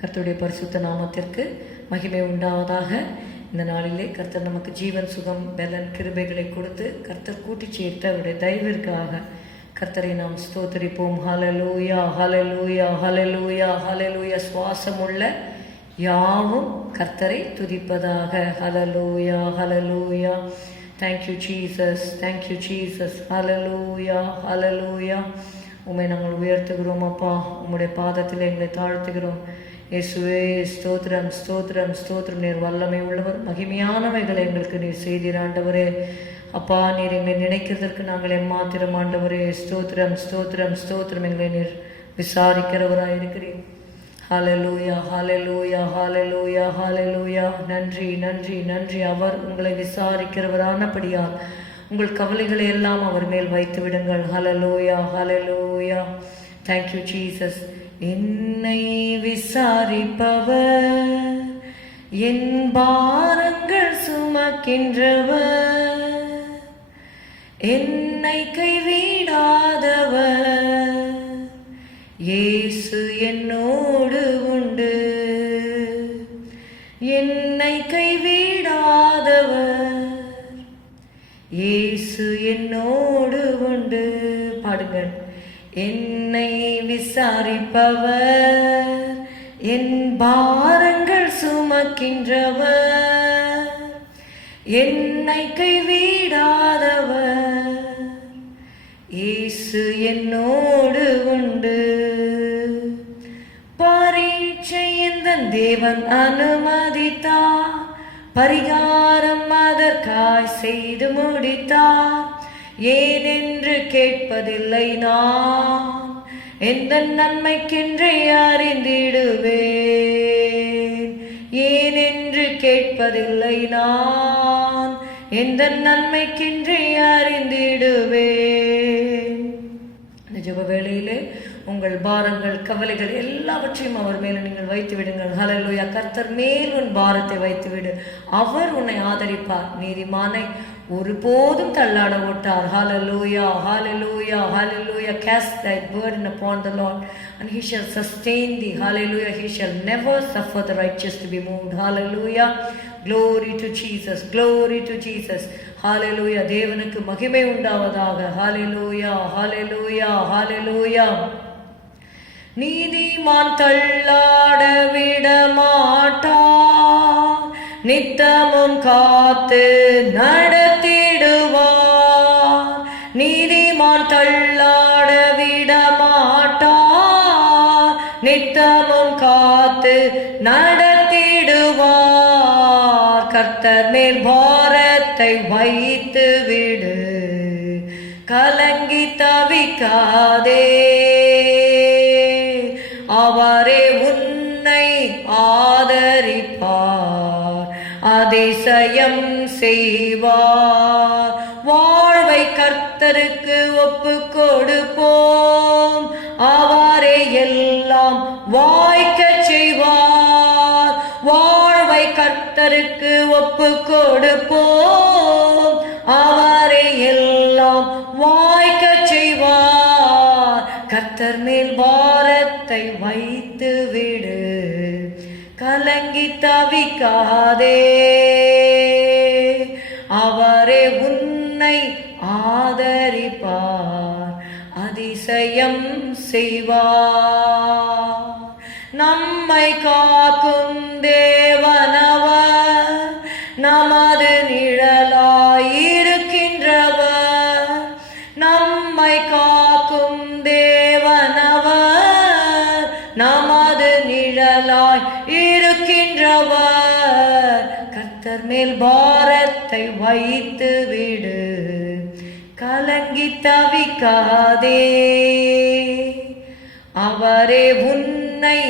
கர்த்தருடைய பரிசுத்த நாமத்திற்கு மகிமை உண்டாவதாக. இந்த நாளிலே கர்த்தர் நமக்கு ஜீவன், சுகம், பலன், கிருபைகளை கொடுத்து கர்த்தர் கூட்டி சேர்த்து அவருடைய தயவிற்காக கர்த்தரை நாம் ஸ்தோத்தரிப்போம். ஹல்லேலூயா, ஹல்லேலூயா, ஹல்லேலூயா, ஹல்லேலூயா. சுவாசமுள்ள யாவும் கர்த்தரை துதிப்பதாக. ஹல்லேலூயா, hallelujah. Thank you Jesus, thank you Jesus. Hallelujah, ஹல்லேலூயா. உம்மை நாங்கள் உயர்த்துகிறோம் அப்பா, உம்முடைய பாதத்தில் எங்களை தாழ்த்துகிறோம். இயேசுவே, ஸ்தோத்திரம், ஸ்தோத்திரம், ஸ்தோத்திரம். நீர் வல்லமை உள்ளவர், மகிமையானவைகளை எங்களுக்கு நீர் செய்தீர் ஆண்டவரே. அப்பா, நீர் எங்களை நினைக்கிறதற்கு நாங்கள் எம்மாத்திரம் ஆண்டவரே. ஸ்தோத்திரம், ஸ்தோத்திரம், ஸ்தோத்திரம். எங்களை நீர் விசாரிக்கிறவராக இருக்கிறீர். ஹல்லேலூயா, ஹல்லேலூயா, ஹல்லேலூயா, ஹல்லேலூயா. நன்றி, நன்றி, நன்றி. அவர் உங்களை விசாரிக்கிறவரானபடியால் உங்கள் கவலைகளை எல்லாம் அவர் மேல் வைத்து விடுங்கள். Hallelujah, hallelujah. Thank you Jesus. என்னை விசாரிப்பவர், என் பாரங்கள் சுமக்கின்றவர், என்னை கைவிடாதவர், இயேசு என்னோடு உண்டு. என்னை கைவிடாதவர், இயேசு என்னோடு உண்டு. பாடுங்கள். என்னை விசாரிப்பவர், என் பாரங்கள் சுமக்கின்றவர், என்னை கைவிடாதவர், இயேசு என்னோடு உண்டு. பரீட்சை எந்தன் தேவன் அனுமதித்தார், பரிகாரம் அதற்காய் செய்து முடித்தார். ஏனென்று கேட்பதில்லை நான், எந்த நன்மைக்கென்றே அறிந்திடுவேன். ஏனென்று கேட்பதில்லை நான், எந்த நன்மைக்கென்றே அறிந்திடுவேன். இந்த ஜெப வேளையிலே உங்கள் பாரங்கள், கவலைகள் எல்லாவற்றையும் அவர் மேலே நீங்கள் வைத்து விடுங்கள். ஹல்லேலூயா. கர்த்தர் மேல் உன் பாரத்தை வைத்து விடு, அவர் உன்னை ஆதரிப்பார். நீதிமானை ஒருபோதும் தள்ளாட ஓட்டார். ஹல்லேலூயா, hallelujah, hallelujah. Cast thy burden upon the Lord and he shall sustain thee. Hallelujah. He shall never suffer the righteous to be moved. Hallelujah. Glory to Jesus, glory to Jesus. Hallelujah. தேவனுக்கு மகிமை உண்டாவதாக. Hallelujah, hallelujah, hallelujah. நீதிமான் தள்ளாட விட மாட்டார், நித்தமும் காத்து நடத்திடுவார். நீதிமான் தள்ளாட விட மாட்டார், நித்தமும் காத்து நடத்திடுவார். கர்த்தர் மேல் பாரத்தை வைத்து விடு, கலங்கி தவிக்காதே. அவரே உன்னை ஆதரிப்பார், அதிசயம் செய்வார். வாழ்வை கர்த்தருக்கு ஒப்பு கொடுப்போம், அவரே எல்லாம் வாய்க்க செய்வார். வாழ்வை கர்த்தருக்கு ஒப்பு கொடுப்போம், அவரே எல்லாம் வாய்க்க செய்வார். கர்த்தர் மேல் பாரத்தை வைத்து விடு, கலங்கி தவிக்காதே. அவரே உன்னை ஆதரிப்பார், அதிசயம் செய்வார். நம்மை காக்கும் தேவனவர், நமது நிழலாயிருக்கின்றவர். நம்மை காக்கும் தேவனவர், நமது நிழலாய் இருக்கின்றவர். கர்த்தர் மேல் பாரத்தை வைத்து விடு, கலங்கி தவிக்காதே. அவரே உன்னை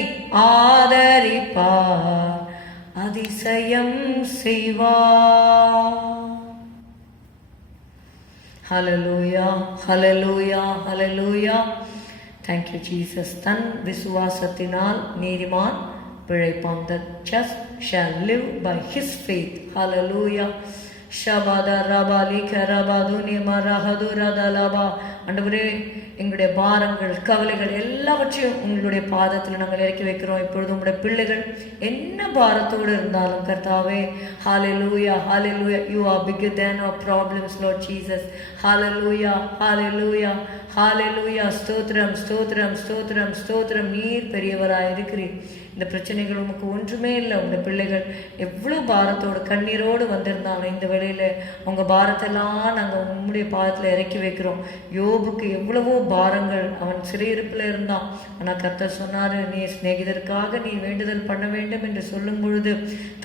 ஆதரிப்பார், அதிசயம் செய்வார். ஹல்லேலூயா, hallelujah, hallelujah. Thank you Jesus. தன் விசுவாசத்தினால் நீதிமான் பிழைப்பான். The just shall live by his faith. Hallelujah. Shabada rabali karabaduni marahadura dalaba ஆண்டவரே எங்களுடைய பாரங்கள், கவலைகள் எல்லாவற்றையும் உங்களுடைய பாதத்தில் நாங்கள் இறக்கி வைக்கிறோம். இப்பொழுது உங்களுடைய பிள்ளைகள் என்ன பாரத்தோடு இருந்தாலும் கர்த்தாவே, ஹalleluya hallelujah, you are bigger than our problems Lord Jesus. hallelujah hallelujah hallelujah. ஸ்தோத்திரம் ஸ்தோத்திரம் ஸ்தோத்திரம் ஸ்தோத்திரம். நீர் பெரியவராய் இருக்கிறீர். இந்த பிரச்சனைகள் உமக்கு ஒன்றுமே இல்லை. உங்க பிள்ளைகள் எவ்வளோ பாரத்தோடு கண்ணீரோடு வந்திருந்தாங்க. இந்த வேளையில உங்க பாரத்தெல்லாம் நாங்கள் உங்களுடைய பாதத்தில் இறக்கி வைக்கிறோம். யோபுக்கு எவ்வளவோ பாரங்கள், அவன் சிறையிருப்பில் இருந்தான். ஆனால் கர்த்தர் சொன்னாரு, நீ சிநேகிதருக்காக நீ வேண்டுதல் பண்ண வேண்டும் என்று சொல்லும் பொழுது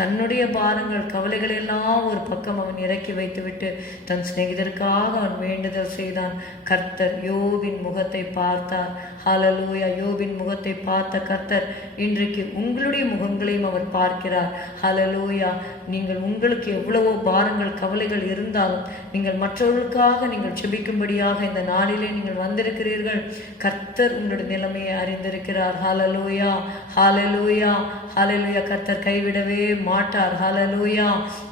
தன்னுடைய பாரங்கள், கவலைகள் எல்லாம் ஒரு பக்கம் அவன் இறக்கி வைத்துவிட்டு தன் சிநேகிதருக்காக அவன் வேண்டுதல் செய்தான். கர்த்தர் யோபின் முகத்தை பார்த்தார். ஹalleluya. யோபின் முகத்தை பார்த்த கர்த்தர் இன்றைக்கு உங்களுடைய முகங்களையும் அவர் பார்க்கிறார். ஹalleluya. நீங்கள் உங்களுக்கு எவ்வளவோ பாரங்கள், கவலைகள் இருந்தாலும் நீங்கள் மற்றவர்களுக்காக நீங்கள் ஜெபிக்கும்படியாக இந்த நாளிலே நீங்கள் வந்திருக்கிறீர்கள். கர்த்தர் உங்களுடைய நிலைமையை அறிந்திருக்கிறார். ஹalleluya hallelujah hallelujah. கர்த்தர் கைவிடவே மாட்டார். ஹalleluya.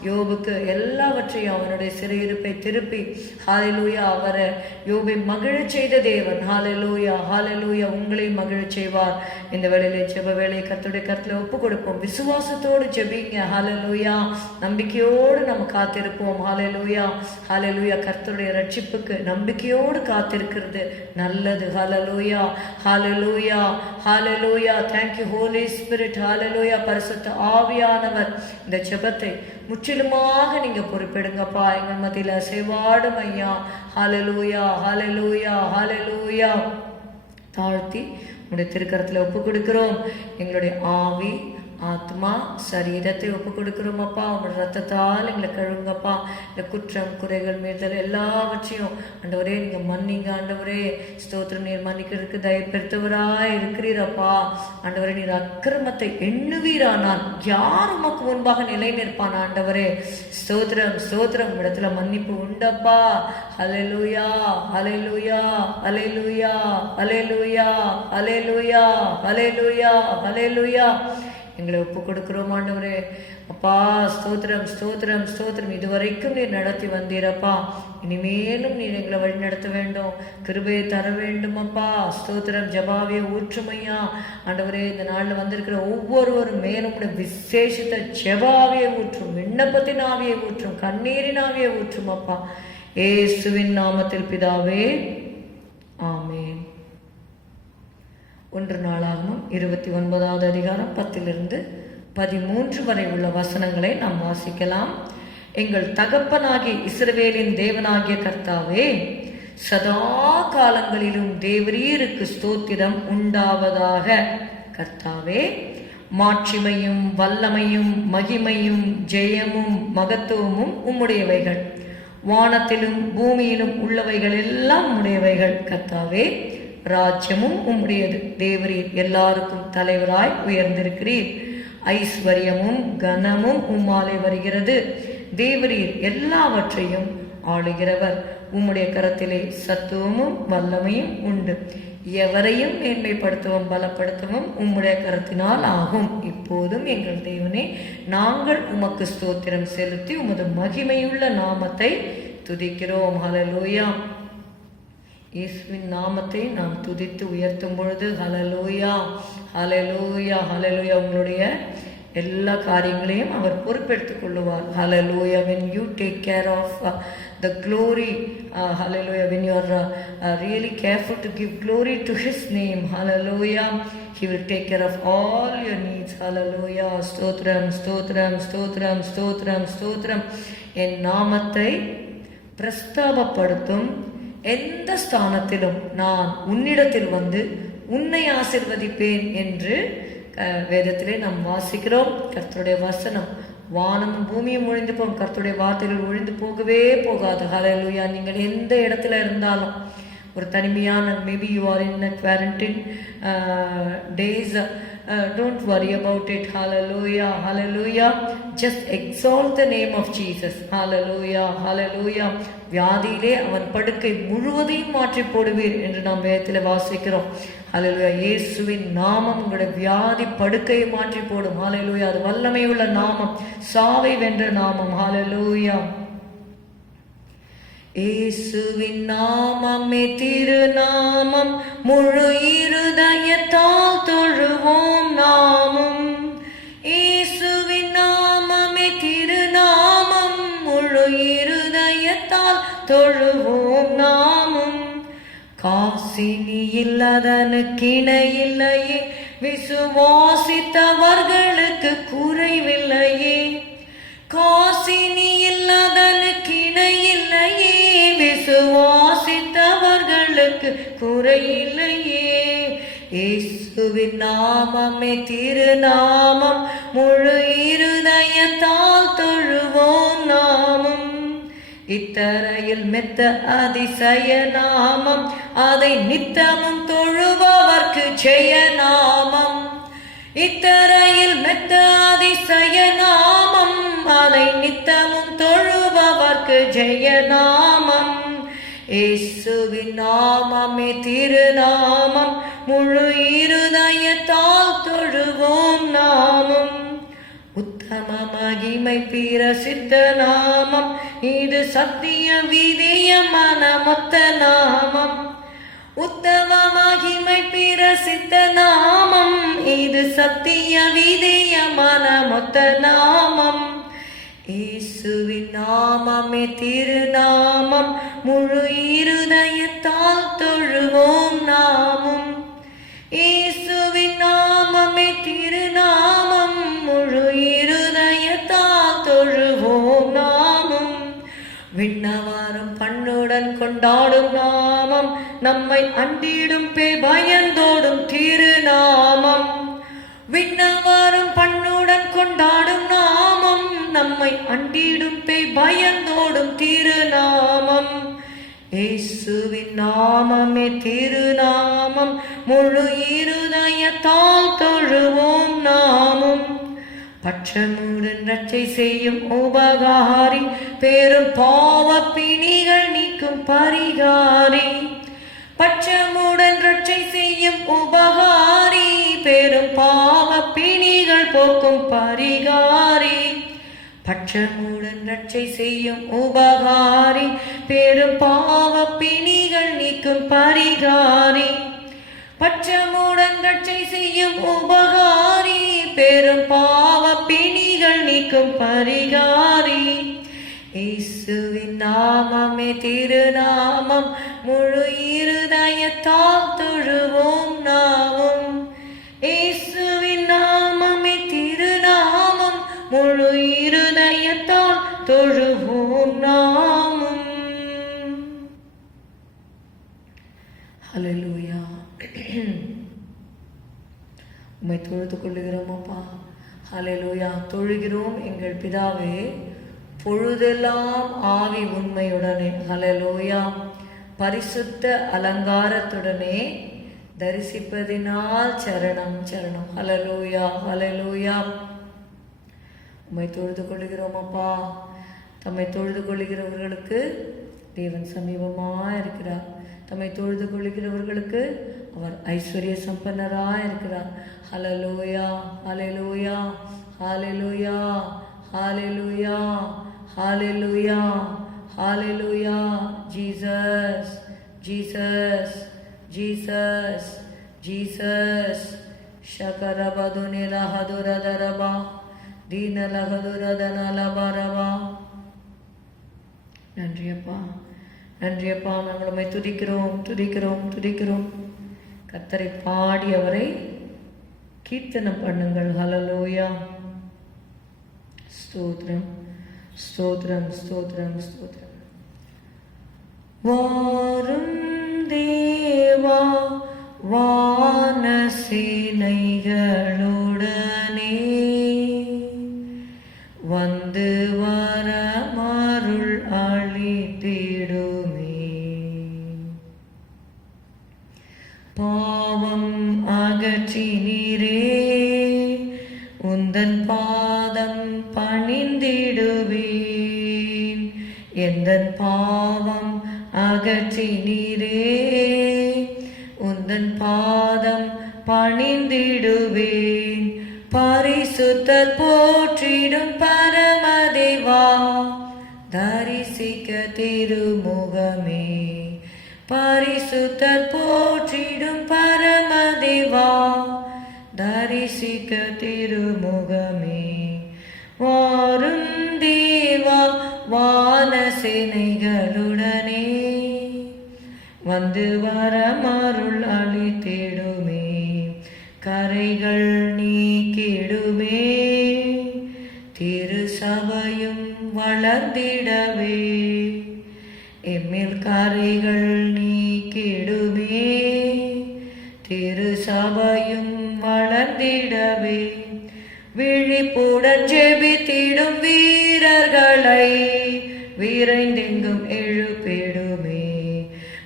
யோபுக்கு எல்லாவற்றையும் அவனுடைய சிறையிருப்பை திருப்பி ஹalleluya அவரை யோபை மகிழச் செய்த தேவன். ஹalleluya hallelujah. உங்களை மகிழச் செய்வார். இந்த வேளையிலே ஜெப வேளையை கர்த்தருடைய கருத்துல ஒப்பு கொடுப்போம். விசுவாசத்தோடு ஜெபிங்க. ஹalleluya. நம்பிக்கையோடு நம்ம காத்திருப்போம். ஹalleluya hallelujah. கர்த்தருடைய ரட்சிப்புக்கு நம்பிக்கையோடு காத்திருக்கிறது நல்லது. ஹalleluya hallelujah hallelujah. thank you holy spirit. hallelujah. பரிசுத்த ஆவியானவர் இந்த ஜெபத்தை முற்றிலுமாக நீங்க பொறுப்பெடுங்கப்பா. எங்கள் மத்தியில சேவாடும் ஐயா. ஹalleluya hallelujah hallelujah. தாழ்த்தி உங்களுடைய திருக்கரத்துல ஒப்பு கொடுக்கிறோம். எங்களுடைய ஆவி, ஆத்மா, சரீரத்தை ஒப்பு கொடுக்கிறோம் அப்பா. உங்களோட ரத்தத்தால் எங்களை கழுவுங்கப்பா. இந்த குற்றம், குறைகள், மீறுதல் எல்லாவற்றையும் ஆண்டவரே நீங்க மன்னிங்க. ஆண்டவரே ஸ்தோத்திரம். நீர் மன்னிக்கிறதுக்கு தயப்பெருத்தவராய் இருக்கிறீரப்பா. ஆண்டவரே நீர் அக்கிரமத்தை எண்ணுவீரானால் யார் உமக்கு முன்பாக நிலை நிற்பான். ஆண்டவரே ஸ்தோத்திரம் ஸ்தோத்திரம். இடத்துல மன்னிப்பு உண்டப்பா. ஹalleluya hallelujah hallelujah hallelujah hallelujah hallelujah hallelujah. எங்களை ஒப்பு கொடுக்கிறோம் ஆண்டவரே. அப்பா ஸ்தோத்திரம் ஸ்தோத்திரம் ஸ்தோத்திரம். இதுவரைக்கும் நீர் நடத்தி வந்தீரப்பா. இனிமேலும் நீர் எங்களை வழி நடத்த வேண்டும். கிருபையை தர வேண்டும் அப்பா. ஸ்தோத்திரம். ஜபாவிய ஊற்றுமையா ஆண்டவரே. இந்த நாளில் வந்திருக்கிற ஒவ்வொருவரும் மேலும் விசேஷித்த ஜபாவியை ஊற்றும், விண்ணப்பத்தின் ஆவியை ஊற்றும், கண்ணீரின் ஆவியை ஊற்றும் அப்பா. இயேசுவின் நாமத்தில் பிதாவே, ஆமென். 1 நாளாகமம் 29வது அதிகாரம் 10-13 வரை உள்ள வசனங்களை நாம் வாசிக்கலாம். எங்கள் தகப்பனாகிய இஸ்ரவேலின் தேவனாகிய கர்த்தாவே, சதா காலங்களிலும் தேவரீருக்கு ஸ்தோத்திரம் உண்டாவதாக. கர்த்தாவே, மாட்சிமையும் வல்லமையும் மகிமையும் ஜெயமும் மகத்துவமும் உம்முடையவைகள். வானத்திலும் பூமியிலும் உள்ளவைகள் எல்லாம் உம்முடையவைகள். கர்த்தாவே, ராஜ்யமும் உம்முடையது. தேவரீர் எல்லாருக்கும் தலைவராய் உயர்ந்திருக்கிறீர். ஐஸ்வர்யமும் கனமும் உம்மாலே வருகிறது. தேவரீர் எல்லாவற்றையும் ஆளுகிறவர். உம்முடைய கரத்திலே சத்துவமும் வல்லமையும் உண்டு. எவரையும் மேன்மைப்படுத்தவும் பலப்படுத்தவும் உம்முடைய கரத்தினால் ஆகும். இப்போதும் எங்கள் தேவனே, நாங்கள் உமக்கு ஸ்தோத்திரம் செலுத்தி உமது மகிமையுள்ள நாமத்தை துதிக்கிறோம். ஹalleluya. இயேசுவின் நாமத்தை நாம் துதித்து உயர்த்தும் பொழுது ஹalleluya ஹalleluya ஹalleluya உங்களுடைய எல்லா காரியங்களையும் அவர் பொறுப்பெடுத்துக் கொள்ளுவார். ஹalleluya. when you take care of the glory, hallelujah, when you are really careful to give glory to his name, hallelujah, he will take care of all your needs. hallelujah. ஸ்தோத்திரம் ஸ்தோத்திரம் ஸ்தோத்திரம் ஸ்தோத்திரம் ஸ்தோத்திரம். என் நாமத்தை பிரஸ்தாபப்படுத்தும் எந்த ஸ்தானத்திலும் நான் உன்னிடத்தில் வந்து உன்னை ஆசீர்வதிப்பேன் என்று வேதத்திலே நாம் வாசிக்கிறோம். கர்த்தருடைய வசனம் வானமும் பூமியும் ஒழிந்து போகும், கர்த்தருடைய வார்த்தைகள் ஒழிந்து போகவே போகாது. ஹalleluya. நீங்கள் எந்த இடத்துல இருந்தாலும், ஒரு தனிமையான, maybe you are in quarantine days, don't worry about it. hallelujah hallelujah. just exalt the name of Jesus. hallelujah hallelujah. வியாதியிலே அவன் படுக்கை முழுவதையும் மாற்றி போடுவீர் என்று நாம் வேதத்தில் வாசிக்கிறோம். ஹalleluya. இயேசுவின் நாமம் உங்களுடைய வியாதி படுக்கையை மாற்றி போடும். ஹalleluya. அது வல்லமை உள்ள நாமம், சாவை வென்ற நாமம். ஹalleluya. இயேசுவின் நாமமே திருநாமம், முழு இருதயத்தால் தொழுவோம் நாமும். இயேசுவின் நாமமே திருநாமம், முழு இருதயத்தால் தொழுவோம் நாமும். காசினி இல்லாதனுக்கு இணையில்லையே, விசுவாசித்தவர்களுக்கு குறைவில்லையே. காசினி இல்லாதனுக்கு இணையில்லையே, விசுவாசித்தவர்களுக்கு குறையில்லையே. இயேசுவின் நாமமே திருநாமம், முழு இருதயத்தால் தொழுவோம் நாமும். இத்தரையில் மெத்த அதிசய நாமம், அதை நித்தமும் தொழுபவர்க்கு ஜெய நாமம். இத்தரையில் மெத்த அதிசய நாமம், அதை நித்தமும் தொழுபவர்க்கு ஜெய நாமம். இயேசுவின் நாமமே திருநாமம், முழு இருதயத்தால் தொழுவோம் நாமும். உத்தம மகிமை பிரசித்த நாமம், இது சத்திய விதியமான மொத்த நாமம். உத்தம மகிமை பிரசித்த நாமம், இது சத்திய விதியமான மொத்த நாமம். இயேசுவின் நாமமே திருநாமம், முழு இருதயத்தால் தொழுவோம் நாமும். இயேசுவின் நாமமே திருநாமம், முழு இருதயத்தால் தொழுவோம் நாமும். விண்ணவாரம் பண்ணுடன் கொண்டாடும் நாமம், நம்மை அண்டிடும் பயந்தோடும் திருநாமம். விண்ணவாரம் பண்ணுடன் கொண்டாடும் நாமம், நம்மை அண்டிடும் பயந்தோடும் திருநாமம். இயேசுவின் நாமமே திருநாமம், முழு இருதயத்தால் தொழுவோம் நாமும். பட்சமுடன் ரட்சை செய்யும் உபகாரி, பெரும் பாவ பிணிகள் நீக்கும் பரிகாரி. பட்சமுடன் ரட்சை செய்யும் உபகாரி, பெரும் பாவ பிணிகள் போக்கும் பரிகாரி. பட்சமுடன் ரட்சை செய்யும் உபகாரி, பெரும் பாவ பிணிகள் நீக்கும் பரிகாரி. பட்சமுடன் ரட்சை செய்யும் உபகாரி, பெரும் பாவ பிணிகள் நீக்கும் பரிகாரி. இயேசுவின் நாமமே திருநாமம், முழு இருதயத்தால் தொழுவோம் நாமும். இயேசுவின் நாமமே திருநாமம், முழு இருதயத்தால் தொழுவோம் நாமும். ஹல்லேலூயா. உம்மை தொழுது கொள்ளுகிறோம் அப்பா. ஹல்லேலூயா. தொழுகிறோம் எங்கள் பிதாவே, பொழுதெல்லாம் ஆவி உண்மையுடனே. ஹல்லேலூயா. பரிசுத்த அலங்காரத்துடனே தரிசிப்பதினால் சரணம் சரணம். ஹல்லேலூயா ஹல்லேலூயா. உம்மை தொழுது கொள்ளுகிறோம் அப்பா. தம்மை தொழுது கொள்ளுகிறவர்களுக்கு தேவன் சமீபமாக இருக்கிறார். தம்மை தொழுது கொள்ளுகிறவர்களுக்கு அவர் ஐஸ்வர்ய சம்பன்னராக இருக்கிறார். Hallelujah hallelujah hallelujah hallelujah hallelujah hallelujah. Jesus Jesus Jesus Jesus. ஷகரபதுனிலஹதுரதரபா தீனலஹதுரதனலபரபா. நன்றியப்பா நன்றியப்பா. நாங்கள் உம்மை துதிக்கிறோம் துதிக்கிறோம் துதிக்கிறோம். கர்த்தரை பாடி அவரை கீர்த்தனம் பண்ணுங்கள். ஹல்லேலூயா. ஸ்தோத்திரம் ஸ்தோத்திரம் ஸ்தோத்திரம் ஸ்தோத்திரம். வாரும் தேவா வானசேனைகளுடனே, வந்து வரமருள் அளித்திடுமே. பாவம் அகற்றினீரே, உந்தன் பாதம் பணிந்திடுவேன். எந்தன் பாவம் அகற்றினீரே, உந்தன் பாதம் பணிந்திடுவேன். பரிசுத்தர் போற்றிடும் பரமதேவா, தரிசிக்க திருமுகமே, பரிசுத்தர் போற்றிடும் பரமதேவா, தரிசிக்க திருமுகமே. வாரும் தேவா வான சேனைகளுடனே, வந்து வரமருள் அளித்திடுமே, கரைகள் நீக்கிடுமே, திரு சபையும் வளர்ந்திடவே. எம்மில் கரைகள் நீக்கிடுமே, திரு சபையும் வளர்ந்திடவே. விழிப்புடன் ஜெபித்திடும் வீரர்களை விரைந்தெங்கும் எழுப்பிடுமே,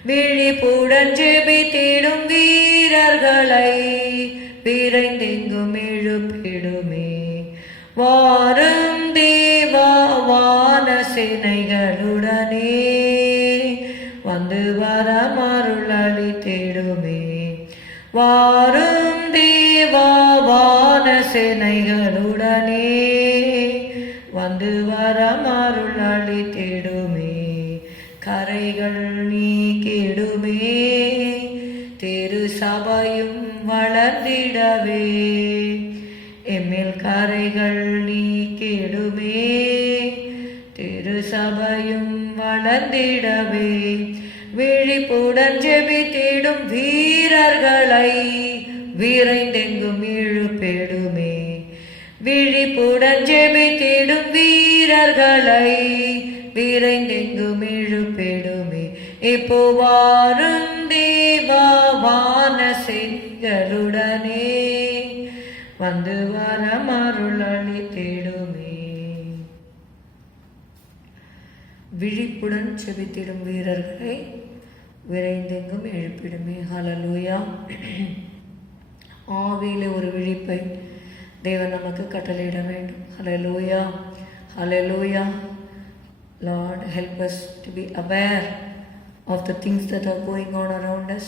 விழிப்புடன் ஜெபித்திடும் வீரர்களை விரைந்தெங்கும் எழுப்பிடுமே. வாரும் தேவா வான சேனைகளுடனே, வந்து வரமருள் அளித்திடுமே. வாரும் தேவா வான சேனைகளுடனே, வந்து வரமருள் அளித்திடுமே, கரைகள் நீக்கிடுமே, திரு சபையும் வளர்ந்திடவே. எம்மில் கரைகள் நீக்கிடுமே, திரு சபையும் வளர்ந்திடவே. விழிப்புடன் ஜெபித்திடும் வீரர்களை விரைந்தெங்கும் எழுப்பிடுமே, விழிப்புடன் ஜெபித்திடும் வீரர்களை விரைந்தெங்கும் எழுப்பிடுமே. இப்போ வாரும் தேவா வான சேனைகளுடனே, வந்து வரமருள் அளித்திடுமே. விழிப்புடன் செபித்திடும் வீரர்களை விரைந்தெங்கும் எழுப்பிடுமே. ஹல்லேலூயா. ஆவியிலே ஒரு விழிப்பை தேவன் நமக்கு கட்டளையிட வேண்டும். ஹல்லேலூயா, ஹல்லேலூயா. Lord, help us to be aware of the things that are going on around us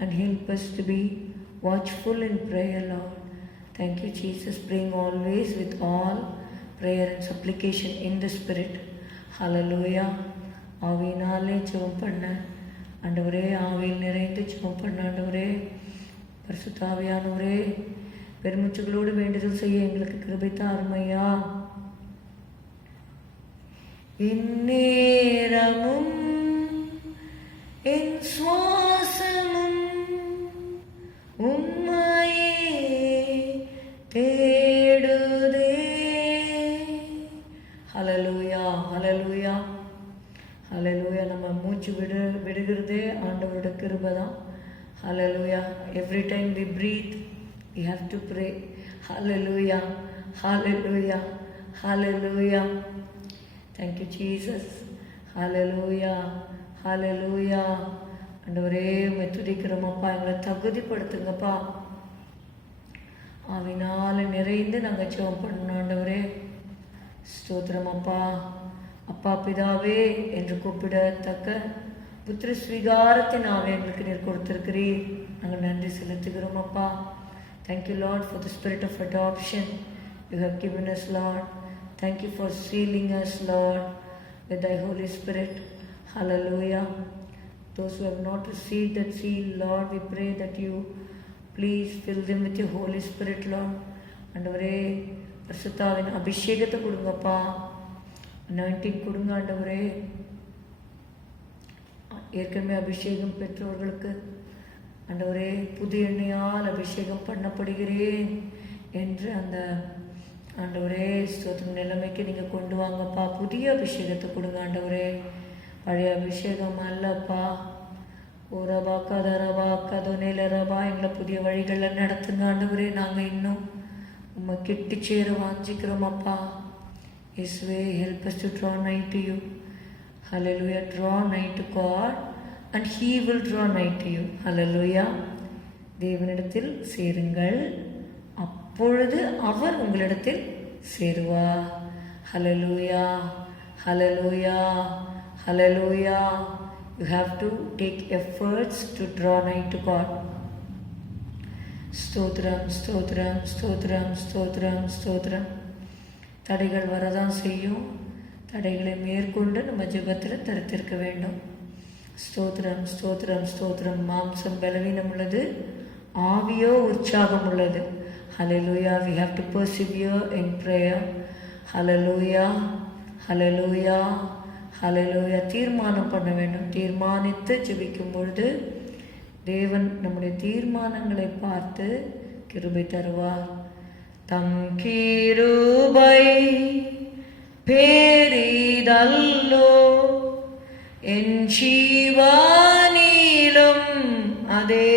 and help us to be watchful in prayer, Lord. Thank you, Jesus. Praying always with all prayer and supplication in the Spirit. ஹல்லேலூயா. ஆவியினாலே ஜெபம் பண்ண ஆண்டவரே, ஆவியில் நிறைந்து ஜெபம் பண்ண ஆண்டவரே, பரிசுத்த ஆவியானவரே, பெருமூச்சுகளோடு வேண்டுதல் செய்ய எங்களுக்கு கிருபை தாருமையா. இந்நேரமும் என் சுவாசமும் உம்மையே தேடுதே. ஹல்லேலூயா, ஹல்லேலூயா, ஹல்லேலூயா. நம்ம மூச்சு விடுகிறதே ஆண்டவரோட கிருபை தான். Hallelujah. Every time we breathe we have to pray. Hallelujah, hallelujah, hallelujah. Thank you, Jesus. Hallelujah, hallelujah. ஆண்டவரே, உம்மை துதிக்கிறோமப்பா, எங்களை தகுதிப்படுத்துங்கப்பா. ஆவினால நிறைந்து நாங்கள் ஜெபம் பண்ணணும் ஆண்டவரே. ஸ்தோத்திரம் அப்பா. அப்பா பிதாவே என்று கூப்பிடத்தக்க புத்திர ஸ்வீகாரத்தின் ஆவி எங்களுக்கு நீர் கொடுத்திருக்கிறீர். நாங்கள் நன்றி செலுத்துகிறோம் அப்பா. Thank you, Lord, for the spirit of adoption you have given us, Lord. Thank you for sealing us, Lord, with thy Holy Spirit. Hallelujah. Those who have not received that seal, Lord, we pray that you please fill them with your Holy Spirit, Lord. ஆண்டவரே, பரிசுத்தாவின் அபிஷேகத்தை கொடுங்கப்பா. Anointing கொடுங்க ஆண்டவரே. ஏற்கனவே அபிஷேகம் பெற்றவர்களுக்கு ஆண்டவரே புது எண்ணெயால் அபிஷேகம் பண்ணப்படுகிறேன் என்று அந்த ஆண்டவரே ஸ்தோத்திரம் நிலைமைக்கு நீங்கள் கொண்டு வாங்கப்பா. புதிய அபிஷேகத்தை கொடுங்க ஆண்டவரே. பழைய அபிஷேகம் அல்லப்பா. ஓ ரபா கதரபா கதோனேலரபா, எங்களை புதிய வழிகளில் நடத்துங்க ஆண்டவரே. நாங்கள் இன்னும் உம்மை கிட்டி சேர வாஞ்சிக்கிறோம் அப்பா. இயேசுவே, help us to draw nigh to you. Hallelujah. Draw nigh to God and he will draw nigh to you. Hallelujah. தேவனிடத்தில் சேருங்கள், அப்பொழுது அவர் உங்களிடத்தில் சேருவார். ஹல்லேலூயா, hallelujah, hallelujah. You have to take efforts to draw nigh to God. ஸ்தோத்திரம், ஸ்தோத்திரம், ஸ்தோத்திரம், ஸ்தோத்திரம், ஸ்தோத்திரம். தடைகள் வரதான் செய்யும். தடைகளை மேற்கொண்டு நம்ம ஜெபத்தில் தரித்திருக்க வேண்டும். ஸ்தோத்திரம் ஸ்தோத்திரம் ஸ்தோத்திரம். மாம்சம் பலவீனம் உள்ளது, ஆவியோ உற்சாகம் உள்ளது. ஹல்லேலூயா. we have to persevere in prayer. Hallelujah hallelujah ஹல்லேலூயா. தீர்மானம் பண்ண வேண்டும். தீர்மானித்து ஜெபிக்கும் பொழுது தேவன் நம்முடைய தீர்மானங்களை பார்த்து கிருபை தருவார். தம் கிருபை பெரிதல்லோ, என் ஜீவனிலும் அதே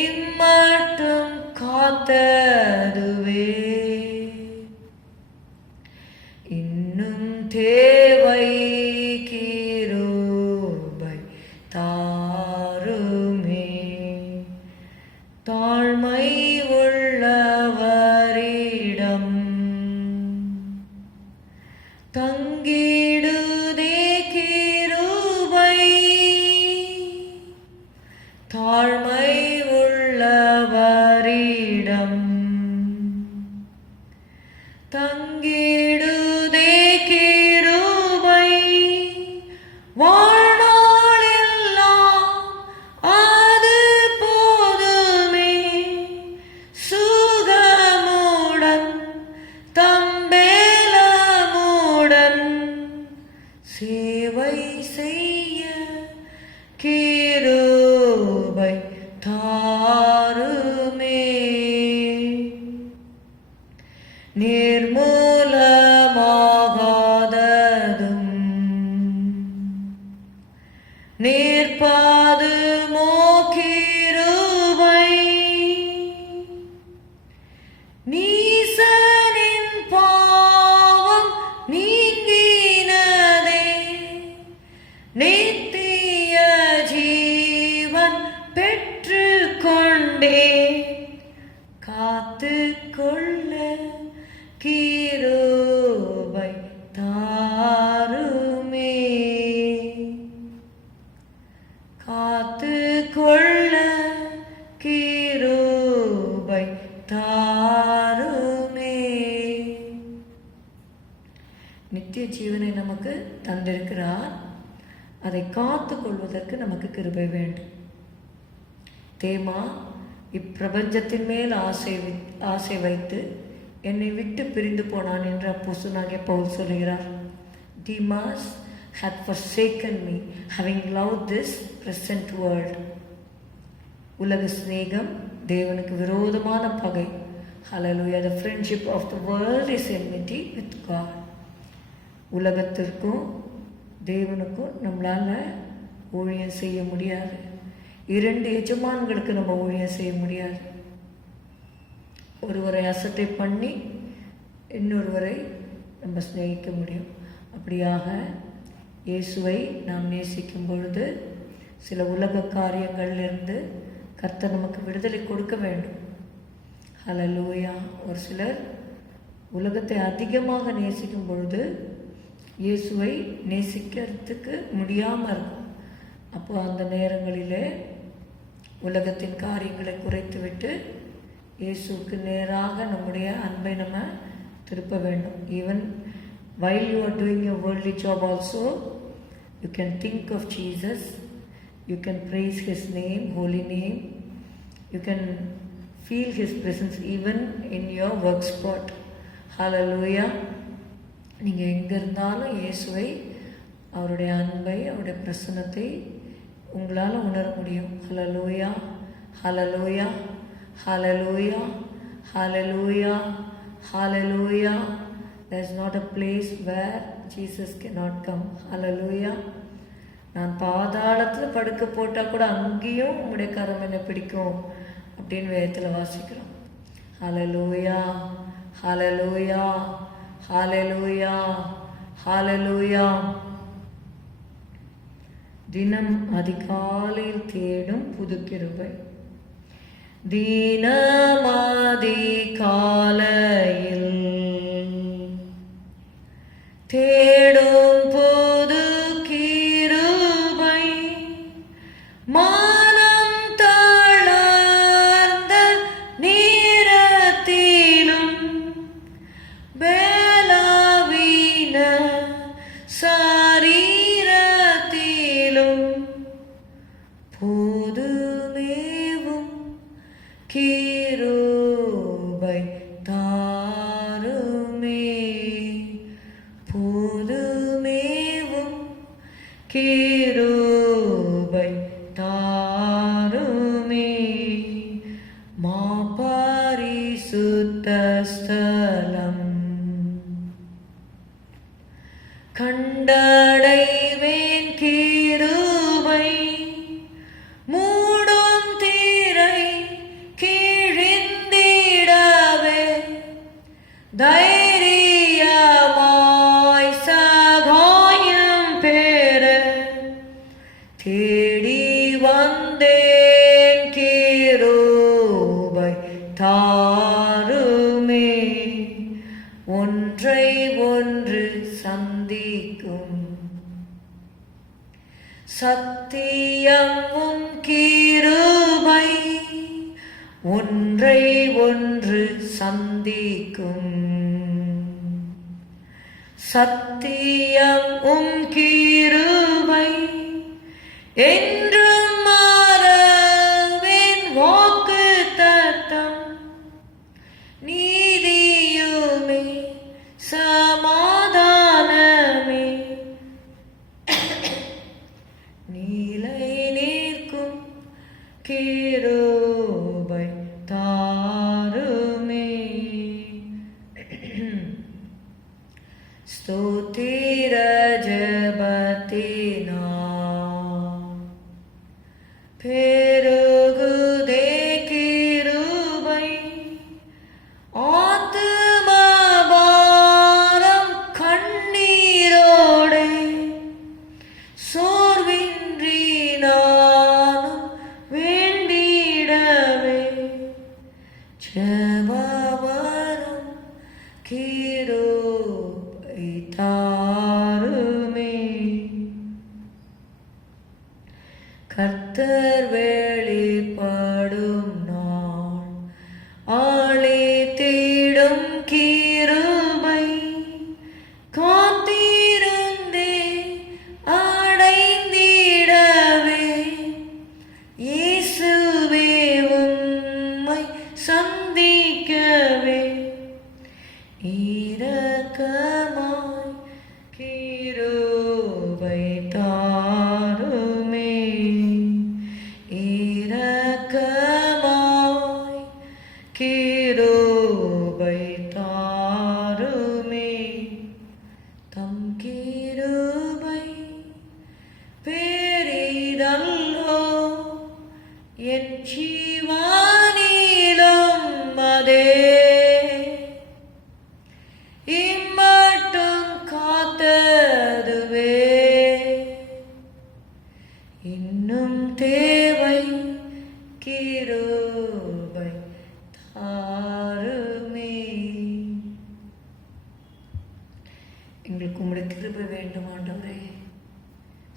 இம்மட்டும் காத்ததுவே, இன்னும் தேவை கிருபை தாருமே. தாழ்மை உள்ளவரிடம் தங்கிடுதே கிருபை, தாழ்மை உள்ளவரிடம் தங்கிடுதே கிருபை. வாழ்நாளெல்லாம் அது போதுமே, சுகமுடன் தம்பேலமுடன் சேவை செய்ய கிருபை தாருமே. நிர்மூலமாகாததும் நிற்பாதுமோ கிருபை, நீசனின் பாவம் நீங்கினதே, நித்திய ஜீவன் பெற்று கொண்டே, காத்து கொள்ள கிருபை தாருமே. காத்து கொள்ள கிருபை தாருமே. நித்திய ஜீவனை நமக்கு தந்திருக்கிறார். அதை காத்து கொள்வதற்கு நமக்கு கிருபை வேண்டும். தேமா இப்பிரபஞ்சத்தின் மேல் ஆசை வைத்து என்னை விட்டு பிரிந்து போனான் என்று அப்போஸ்தலனாகிய பவுல் சொல்கிறார். Demas had forsaken me, having loved this present world. உலக சிநேகம் தேவனுக்கு விரோதமான பகை. Hallelujah. The friendship of the world is enmity with God. உலகத்திற்கும் தேவனுக்கும் நம்மளால ஊழியம் செய்ய முடியாது. இரண்டு எஜமான்களுக்கு நம்ம ஊழியம் செய்ய முடியாது. ஒருவரை அசட்டை பண்ணி இன்னொருவரை நம்ம சிநேகிக்க முடியும். அப்படியாக இயேசுவை நாம் நேசிக்கும் பொழுது சில உலக காரியங்களிலிருந்து கர்த்தர் நமக்கு விடுதலை கொடுக்க வேண்டும். ஹல்லேலூயா. ஒரு சிலர் உலகத்தை அதிகமாக நேசிக்கும் பொழுது இயேசுவை நேசிக்கிறதுக்கு முடியாமல் இருக்கும். அப்போ அந்த நேரங்களிலே உலகத்தின் காரியங்களை குறைத்துவிட்டு இயேசுக்கு நேராக நம்முடைய அன்பை நம்ம திருப்ப வேண்டும். Even while you are doing your worldly job also, you can think of Jesus, you can praise his name, holy name, you can feel his presence even in your work spot. Hallelujah. நீங்கள் எங்கே இருந்தாலும் இயேசுவை, அவருடைய அன்பை, அவருடைய பிரசன்னத்தை உங்களால் உணர முடியும். ஹல்லேலூயா hallelujah hallelujah hallelujah hallelujah. There is not a place where Jesus cannot come. Hallelujah. நான் பாதாளத்தில் படுக்க போட்டால் கூட அங்கேயும் உங்களுடைய கரம் என்னை பிடிக்கும் அப்படின்னு வேதத்தில் வாசிக்கிறோம். ஹல்லேலூயா ஹல்லேலூயா ஹல்லேலூயா ஹல்லேலூயா. தினம் அதிகாலையில் தேடும் புது கிருபை. தினமதிகாலையில் தேடும் புது கிருபை, மனம் தளர்ந்த நேரத்திலும் வேலா பரிசுத்த ஸ்தலம் கண்டடைவேன் கிருபை மூடும் தீரை கீழிந்திடவே தைரியமாய் சகாயம் பெற தேடி வந்தேன் கிருபை தாருமே ஒன்றை ஒன்று சந்திக்கும் சத்தியமும் கிருபை ஒன்றை ஒன்று சந்திக்கும் சத்தியமும் கிருபை என்றும் மாறவேன் வாக்குத்தத்தம் நீதியுமே சமாதானமே நீலை நிற்கும் கிருபை தாருமே ஸ்தோத்திர ஜபத்தினா பெருகுதே கிருபை ஆத்துமபாரம் கண்ணீரோடே சோர்வின்றி நானும் வேண்டிடவே ஜெபவரம் கிருபை தாருமே கர்த்தர் வெளிப்படும் நாள் அளித்திடும் கிருபை காத்திருந்தே அடைந்திடவே இயேசுவே உம்மை சந்திக்கவே இரக்கமாய் கிருபை தாருமே இரக்கமாய் கிருபை தாருமே தம் கிருபை பெரிதல்லோ என் ஜீவனிலும் அதே இம்மட்டும் காத்ததுவே இன்னும் தேவை கிருபை தாருமே எங்களுக்கு உம்முடைய கிருபை வேண்டும் ஆண்டவரே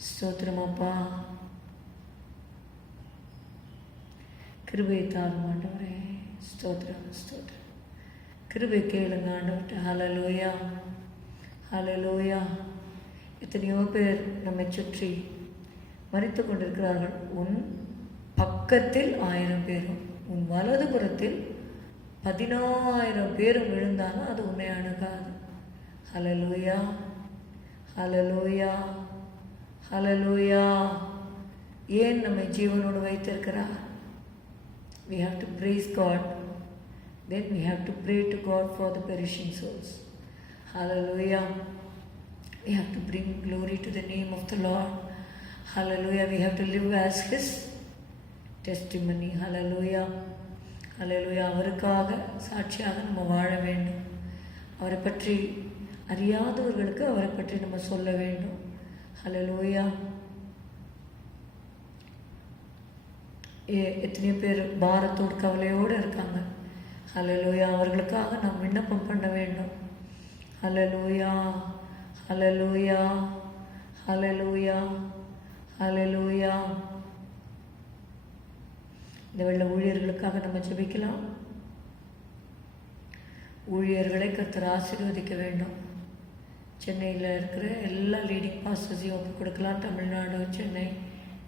ஸ்தோத்திரம் அப்பா கிருபை தாரும் ஆண்டவரே ஸ்தோத்திரம் ஸ்தோத்திரம் கிருபை கேளுங்க ஆண்டவர்கிட்ட ஹல்லேலூயா ஹல்லேலூயா எத்தனையோ பேர் நம்மை சுற்றி மரித்து கொண்டிருக்கிறார்கள் உன் பக்கத்தில் 1000 பேரும் உன் வலதுபுறத்தில் 10000 பேரும் விழுந்தாலும் அது உன்னை அணுகாது ஹல்லேலூயா ஹல்லேலூயா ஹல்லேலூயா ஏன் நம்மை ஜீவனோடு வைத்திருக்கிறார் we have to praise God, then we have to pray to God for the perishing souls. Hallelujah. We have to bring glory to the name of the Lord. Hallelujah. We have to live as His testimony. Hallelujah. Hallelujah. அவருக்காக சாட்சியாக நம்ம வாழ வேண்டும். அவரை பற்றி அறியாதவர்களுக்கு அவரை பற்றி நம்ம சொல்ல வேண்டும். Hallelujah. எத்தனையோ பேர் பாரத்தோடு கவலையோடு இருக்காங்க. ஹல்லேலூயா அவர்களுக்காக நாம் விண்ணப்பம் பண்ண வேண்டும். ஹல்லேலூயா ஹல்லேலூயா ஹல்லேலூயா ஹல்லேலூயா. இந்த வெள்ள ஊழியர்களுக்காக நம்ம ஜெபிக்கலாம். ஊழியர்களை கர்த்தர் ஆசீர்வதிக்க வேண்டும். சென்னையில் இருக்கிற எல்லா லீடிங் பாஸ்டர்ஸையும் ஒப்பு கொடுக்கலாம். தமிழ்நாடு, சென்னை,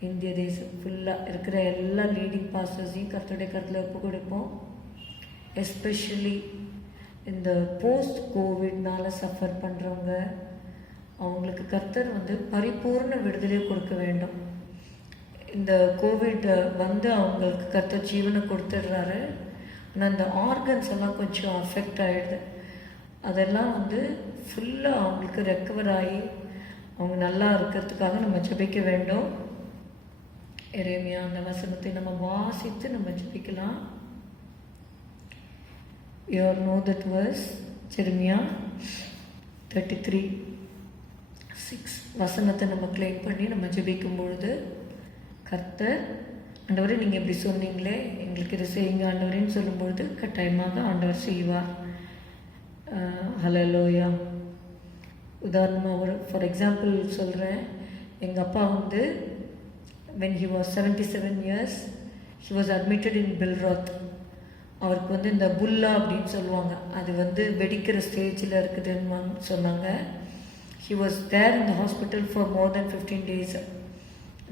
இந்திய தேசம் ஃபுல்லாக இருக்கிற எல்லா லீடிங் பாஸ்டர்ஸையும் கர்த்தருடைய கருத்தில் ஒப்பு கொடுப்போம். எஸ்பெஷலி இந்த போஸ்ட் கோவிட்னால் சஃபர் பண்ணுறவங்க அவங்களுக்கு கர்த்தர் பரிபூர்ண விடுதலை கொடுக்க வேண்டும். இந்த கோவிட் அவங்களுக்கு கர்த்தர் ஜீவனை கொடுத்துடுறாரு. ஆனால் அந்த ஆர்கன்ஸ் எல்லாம் கொஞ்சம் அஃபெக்ட் ஆகிடுது. அதெல்லாம் ஃபுல்லாக அவங்களுக்கு ரெக்கவர் ஆகி அவங்க நல்லா இருக்கிறதுக்காக நம்ம ஜெபிக்க வேண்டும். எரேமியா அந்த வசனத்தை நம்ம வாசித்து நம்ம ஜெபிக்கலாம். You all know that verse, Jeremiah 33:6. வசனத்தை நம்ம கிளைம் பண்ணி நம்ம ஜெபிக்கும் பொழுது கர்த்தர், ஆண்டவரே நீங்கள் இப்படி சொன்னீங்களே, எங்களுக்கு இதை செய்யுங்க ஆண்டவரேன்னு சொல்லும்பொழுது கட்டாயமாக ஆண்டவர் செய்வார். ஹல்லேலூயா. உதாரணமாக ஃபார் எக்ஸாம்பிள் சொல்கிறேன். எங்கள் அப்பா when he was 77 years, he was admitted in Bilroth. அவருக்கு இந்த புல்லா அப்படின்னு சொல்லுவாங்க, அது வெடிக்கிற ஸ்டேஜில் இருக்குதுன்னு சொன்னாங்க. he was there in the hospital for more than 15 days.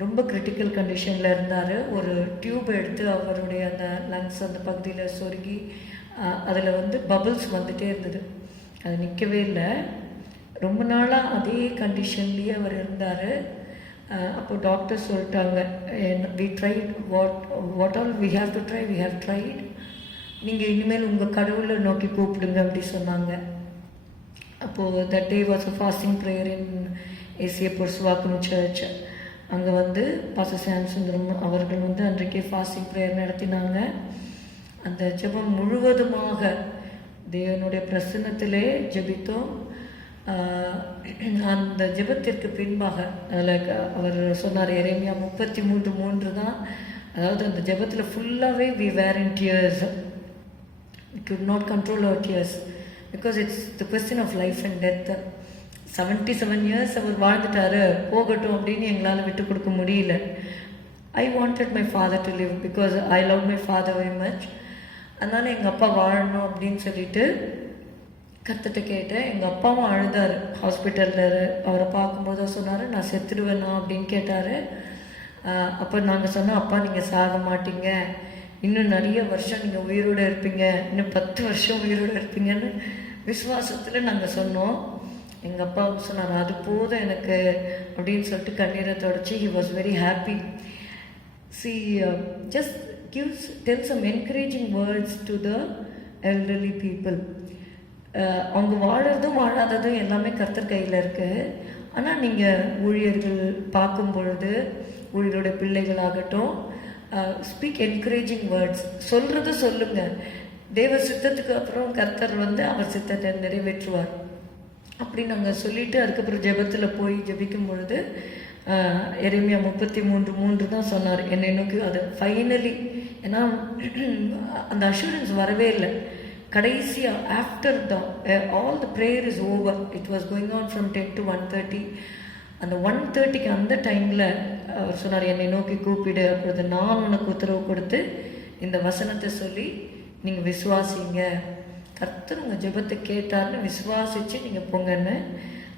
ரொம்ப கிரிட்டிக்கல் கண்டிஷனில் இருந்தார். ஒரு டியூப் எடுத்து அவருடைய அந்த லங்ஸ் அந்த பகுதியில் சொருகி அதில் பபிள்ஸ் வந்துகிட்டே இருந்தது. அது நிற்கவே இல்லை. ரொம்ப நாளாக அதே கண்டிஷன்லேயே அவர் இருந்தார். அப்போ டாக்டர் சொல்லிட்டாங்க, we tried what all we have to try, we have tried. நீங்கள் இனிமேல் உங்கள் கடவுளை நோக்கி கூப்பிடுங்க அப்படி சொன்னாங்க. அப்போது that day was a fasting prayer in ஏசிய புருஷவாக்கம் சர்ச். அங்கே பாஸ்டர் சாம் சுந்தரம் அவர்கள் அன்றைக்கே ஃபாஸ்டிங் ப்ரேயர் நடத்தினாங்க. அந்த ஜெபம் முழுவதுமாக தேவனுடைய பிரசன்னத்திலே ஜெபித்தோம். அந்த ஜெபத்திற்கு பின்பாக அதில் அவர் சொன்னார், எரேமியா 33:3 தான். அதாவது அந்த ஜெபத்தில் ஃபுல்லாகவே we were in tears. We could not control our tears because it's the question of life and death. 77 years அவர் வாழ்ந்துட்டாரு, போகட்டும் அப்படின்னு எங்களால் விட்டு கொடுக்க முடியல. I wanted my father to live because I love my father very much. அதனால் எங்கள் அப்பா வாழணும் அப்படின்னு சொல்லிட்டு கர்த்தர்கிட்ட கேட்டேன். எங்கள் அப்பாவும் அழுதார். ஹாஸ்பிட்டலில் அவரை பார்க்கும்போது சொன்னார், நான் செத்துடுவேண்ணா அப்படின்னு கேட்டார். அப்போ நாங்கள் சொன்னோம், அப்பா நீங்கள் சாக மாட்டீங்க, இன்னும் நிறைய வருஷம் நீங்கள் உயிரோடு இருப்பீங்க, இன்னும் 10 வருஷம் உயிரோடு இருப்பீங்கன்னு விசுவாசத்தில் நாங்கள் சொன்னோம். எங்கள் அப்பா சொன்னார், அது போதும் எனக்கு அப்படின்னு சொல்லிட்டு கண்ணீரை தொடச்சி he was very happy. See, just tell some encouraging words to the elderly people. அவங்க வாழறதும் வாழாததும் எல்லாமே கர்த்தர் கையில் இருக்குது. ஆனால் நீங்கள் ஊழியர்கள் பார்க்கும் பொழுது, ஊழியருடைய பிள்ளைகளாகட்டும், ஸ்பீக் என்கரேஜிங் வேர்ட்ஸ், சொல்கிறது சொல்லுங்கள். தேவ சித்தத்துக்கு அப்புறம் கர்த்தர் அவர் சித்தத்தை நிறைவேற்றுவார் அப்படி நாங்கள் சொல்லிவிட்டு அதுக்கப்புறம் ஜெபத்தில் போய் ஜெபிக்கும் பொழுது எரேமியா 33:3 தான் சொன்னார் என்னை நோக்கி. அது ஃபைனலி, ஏன்னா அந்த அஷூரன்ஸ் வரவே இல்லை. கடைசியாக after all the prayer is over, it was going on from 10 to 1:30. அந்த 1:30க்கு அந்த டைமில் அவர் சொன்னார், என்னை நோக்கி கூப்பிடு, அப்பொழுது நான் உனக்கு உத்தரவு கொடுத்து இந்த வசனத்தை சொல்லி நீங்கள் விசுவாசிங்க, கர்த்தர் உங்கள் ஜெபத்தை கேட்டார்னு விசுவாசித்து நீங்கள் போங்கன்னு.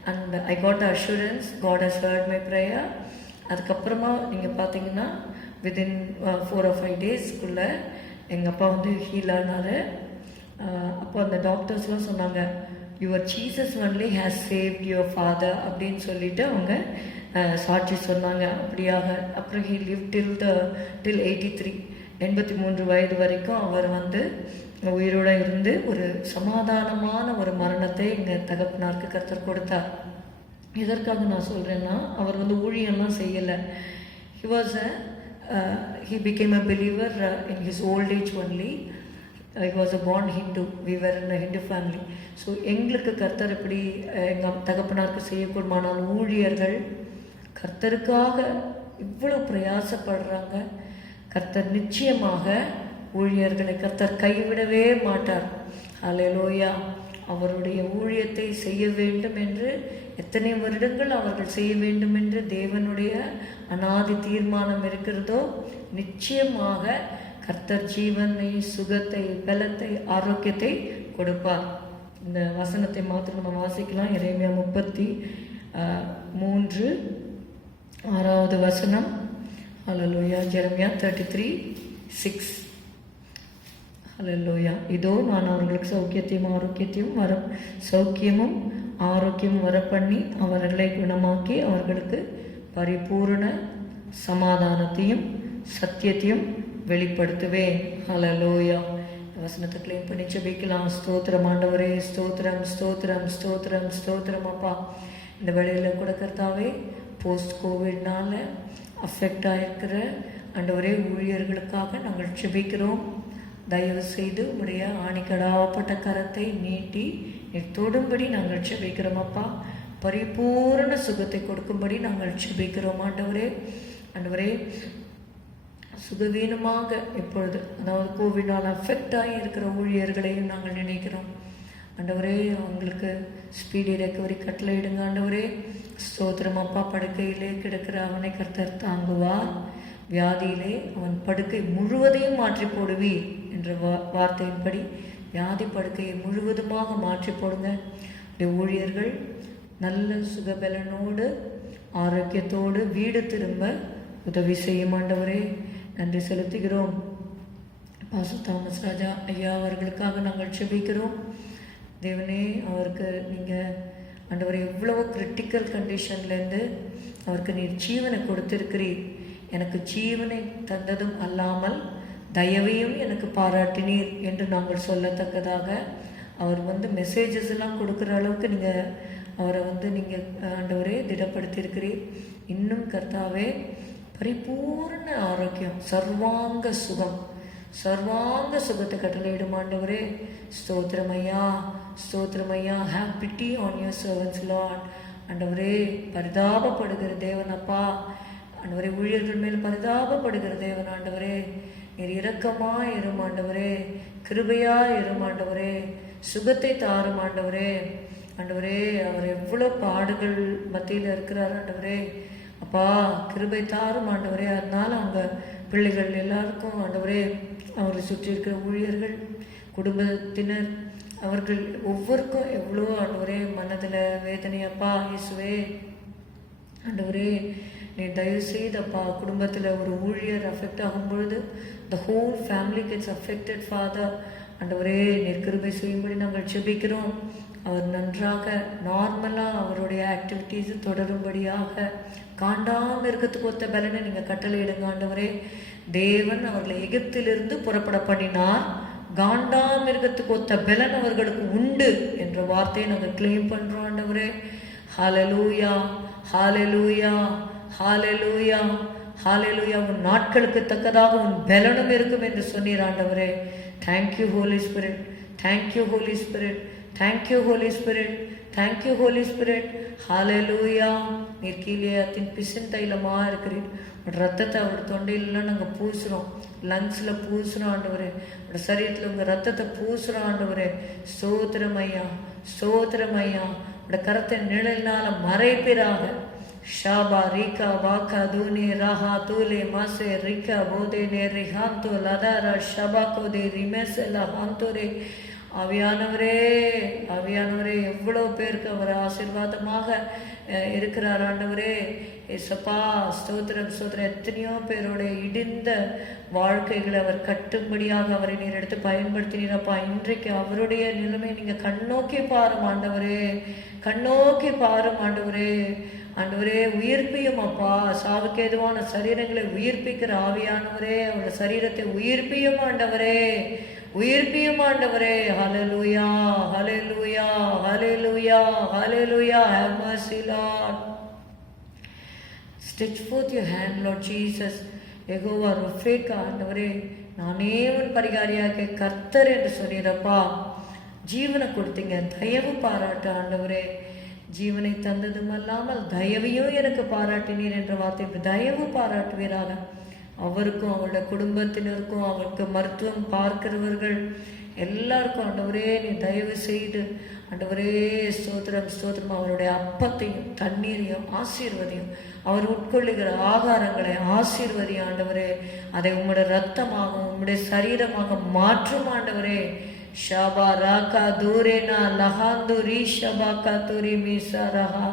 And I got assurance, God has heard my prayer. அதுக்கப்புறமா நீங்கள் பார்த்தீங்கன்னா வித்தின் 4 or 5 டேஸ்க்குள்ளே எங்கள் அப்பா ஹீல் ஆனார். அப்போ அந்த டாக்டர்ஸ்லாம் சொன்னாங்க, your Jesus only has saved your father அப்படின்னு சொல்லிட்டு அவங்க சாட்சி சொன்னாங்க. அப்படியாக அப்புறம் ஹீ லிவ் டில் 83 வயது வரைக்கும் அவர் உயிரோடு இருந்து ஒரு சமாதானமான ஒரு மரணத்தை எங்கள் தகப்பனாருக்கு கர்த்தர் கொடுத்தார். எதற்காக நான் சொல்கிறேன்னா, அவர் ஊழியெல்லாம் செய்யலை. he became a believer in his old age only. I was a born Hindu. We were in a Hindu family. So எங்களுக்கு கர்த்தர் எப்படி எங்கள் தகப்பனாருக்கு செய்யக்கூடுமானால், ஊழியர்கள் கர்த்தருக்காக இவ்வளோ பிரயாசப்படுறாங்க. கர்த்தர் நிச்சயமாக ஊழியர்களை கர்த்தர் கைவிடவே மாட்டார். ஹல்லேலூயா. அவருடைய ஊழியத்தை செய்ய வேண்டும் என்று எத்தனை வருடங்கள் அவர்கள் செய்ய வேண்டும் என்று தேவனுடைய அநாதி தீர்மானம் இருக்கிறதோ, நிச்சயமாக கர்த்தர் ஜீவனை, சுகத்தை, பலத்தை, ஆரோக்கியத்தை கொடுப்பார். இந்த வசனத்தை மாத்திரம் நம்ம வாசிக்கலாம். எரேமியா 33:6 வசனம். ஹல்லேலூயா. ஜெரமியா 33:6. ஹல்லேலூயா. இதோ நான் அவர்களுக்கு சௌக்கியமும் ஆரோக்கியமும் வரப்பண்ணி அவர்களை குணமாக்கி அவர்களுக்கு பரிபூர்ண சமாதானத்தையும் சத்தியத்தையும் வெளிப்படுத்துவேன். ஹல்லேலூயா. வசனத்தை கிளைம் பண்ணி ஜெபிக்கலாம். ஸ்தோத்திரம் ஆண்டவரே, ஸ்தோத்திரம் ஸ்தோத்திரம் ஸ்தோத்திரம் ஸ்தோத்திரம் அப்பா. இந்த வேளையில் கூட கர்த்தாவே போஸ்ட் கோவிட்னால அஃபெக்ட் ஆகிருக்கிற ஆண்டவரே ஊழியர்களுக்காக நாங்கள் ஜெபிக்கிறோம். தயவு செய்து உடைய ஆணிக்கடாப்பட்ட கரத்தை நீட்டி தொடும்படி நாங்கள் ஜெபிக்கிறோம் அப்பா. பரிபூரண சுகத்தை கொடுக்கும்படி நாங்கள் ஜெபிக்கிறோம் ஆண்டவரே. ஆண்டவரே, சுகவீனமாக இப்பொழுது அதாவது கோவிடால் அஃபெக்ட் ஆகி இருக்கிற ஊழியர்களையும் நாங்கள் நினைக்கிறோம் ஆண்டவரே. அவங்களுக்கு ஸ்பீடி ரெக்கவரி கட்டளையிடுங்க ஆண்டவரே. ஸ்தோத்திரம் அப்பா. படுக்கையிலே கிடக்கிற அவனை கர்த்தர் தாங்குவார், வியாதியிலே அவன் படுக்கை முழுவதையும் மாற்றி போடுவீர் என்ற வார்த்தையின்படி வியாதி படுக்கையை முழுவதுமாக மாற்றி போடுங்க. ஊழியர்கள் நல்ல சுகபலனோடு ஆரோக்கியத்தோடு வீடு திரும்ப உதவி செய்யும் ஆண்டவரே. நன்றி செலுத்துகிறோம். பாஸ்டர் தாமஸ் ராஜா ஐயா அவர்களுக்காக நாங்கள் ஜெபிக்கிறோம். தேவனே, அவருக்கு நீங்கள் ஆண்டவரை எவ்வளவோ கிரிட்டிக்கல் கண்டிஷன்லேருந்து அவருக்கு நீர் ஜீவனை கொடுத்திருக்கிறீர். எனக்கு ஜீவனை தந்ததும் அல்லாமல் தயவையும் எனக்கு பாராட்டினீர் என்று நாங்கள் சொல்லத்தக்கதாக அவர் மெசேஜஸ் எல்லாம் கொடுக்குற அளவுக்கு நீங்கள் அவரை நீங்கள் ஆண்டவரே திடப்படுத்தியிருக்கிறீர். இன்னும் கர்த்தாவே பரிபூர்ண ஆரோக்கியம், சர்வாங்க சுகம், சர்வாங்க சுகத்தை கட்டளையிடும் ஆண்டவரே. ஸ்தோத்திரமையா, ஸ்தோத்திரமையா. Have pity on your servants Lord. ஆண்டவரே, பரிதாபப்படுகிற தேவன் அப்பா. ஆண்டவரே, ஊழியர்கள் மேல் பரிதாபப்படுகிற தேவன் ஆண்டவரே. நீர் இரக்கமா இரும் ஆண்டவரே, கிருபையா இரும் ஆண்டவரே, சுகத்தை தாரும் ஆண்டவரே. ஆண்டவரே, அவர் எவ்வளோ பாடுகள் மத்தியில் இருக்கிறார் ஆண்டவரே. அப்பா, கிருபை தாரும் ஆண்டவரே. அதனால அவங்க பிள்ளைகள் எல்லாருக்கும் ஆண்டவரே, அவரை சுற்றி இருக்கிற ஊழியர்கள், குடும்பத்தினர், அவர்கள் ஒவ்வொருக்கும் எவ்வளோ ஆண்டவரே மனதில் வேதனையப்பா. இயேசுவே ஆண்டவரே, நீ தயவு செய்தப்பா, குடும்பத்தில் ஒரு ஊழியர் அஃபெக்ட் ஆகும் பொழுது the whole family gets affected father. ஆண்டவரே, நீர் கிருபை செய்யும்படி நாங்கள் ஜெபிக்கிறோம். அவர் நன்றாக நார்மலாக அவருடைய ஆக்டிவிட்டீஸ் தொடரும்படியாக காண்டாமல் இருக்கிறதுக்கு ஒத்த பலனை நீங்கள் கட்டளையிடுங்க ஆண்டவரே. தேவன் அவர்களை எகிப்திலிருந்து புறப்பட பண்ணினார். காண்டாமிருகத்துக்கு ஒத்த பலன் அவர்களுக்கு உண்டு என்ற வார்த்தையை நாங்கள் கிளைம் பண்ணுறோம் ஆண்டவரே. ஹல்லேலூயா, ஹல்லேலூயா, ஹல்லேலூயா, ஹல்லேலூயா. உன் நாட்களுக்கு தக்கதாக உன் பலனும் இருக்கும் என்று சொன்னீர் ஆண்டவரே. Thank you holy spirit, thank you holy spirit, thank you holy spirit, thank you holy spirit. Hallelujah. நீர் கீலேயாத்தின் பிசின் தைலமாக இருக்கிறீர். ரத்தத்தை அவரோட தொண்டையிலாம் நாங்கள் பூசுகிறோம், லங்ஸில் பூசுகிறோம் ஆண்டவரே. அவரோட சரீரத்தில் உங்கள் ரத்தத்தை பூசுகிறோம் ஆண்டவரே. ஸ்தோத்திரமையா, ஸ்தோத்திரமையா. அவரோட கரத்தை நிழலினால மறைப்பிறாக. ஷாபா ரீகா வாக்கா தூனே ராஹா தூலே மாசே ரிகா போதே நே ரிஹாந்தோ லதாரா ஷபா கோதே ரிமேசலா ஹாந்தோரே. ஆவியானவரே, ஆவியானவரே, எவ்வளோ பேருக்கு அவர் ஆசீர்வாதமாக இருக்கிறார் ஆண்டவரே. ஏசப்பா, ஸ்தோத்திரம் ஸ்தோத்திரம். எத்தனையோ பேரோட இடிந்த வாழ்க்கைகளை அவர் கட்டும்படியாக அவரை நீர் எடுத்து பயன்படுத்தினீரப்பா. இன்றைக்கு அவருடைய நிலைமை நீங்கள் கண்ணோக்கி பாரும் ஆண்டவரே, கண்ணோக்கி பாரும் ஆண்டவரே. ஆண்டவரே, உயிர்ப்பியும் அப்பா. சாவுக்கு எதுவான சரீரங்களை உயிர்ப்பிக்கிற ஆவியானவரே, அவருடைய சரீரத்தை உயிர்ப்பியும் ஆண்டவரே, உயிர்ப்பியும் ஆண்டவரே. ஹல்லேலூயா, hallelujah, hallelujah, hallelujah. Have mercy, Lord. Stretch forth your hand, Lord Jesus. Jehovah ரஃபேக்கா ஆண்டவரே, நானே உன் பரிகாரியாக கர்த்தர் என்று சொன்னீரப்பா. ஜீவனை கொடுத்தீங்க, தயவு பாராட்டு ஆண்டவரே. ஜீவனை தந்ததும் அல்லாமல் தயவையும் எனக்கு பாராட்டினீர் என்ற வார்த்தை தயவு பாராட்டுவீராக. அவருக்கும் அவருடைய குடும்பத்தினருக்கும் அவருக்கு மருத்துவம் பார்க்கிறவர்கள் எல்லாருக்கும் ஆண்டவரே நீ தயவு செய்து ஆண்டவரே ஸ்தோத்திரம் ஸ்தோத்திரம். அவருடைய அப்பத்தையும் தண்ணீரையும் ஆசீர்வதியும், அவர் உட்கொள்ளுகிற ஆகாரங்களை ஆசீர்வதியும் ஆண்டவரே. அதை உம்முடைய ரத்தமாக உம்முடைய சரீரமாக மாற்றும் ஆண்டவரே. ஷாபா ராகா தூரேனா லஹாந்து ரீ ஷபாக்கா துரி மீசா ரஹா.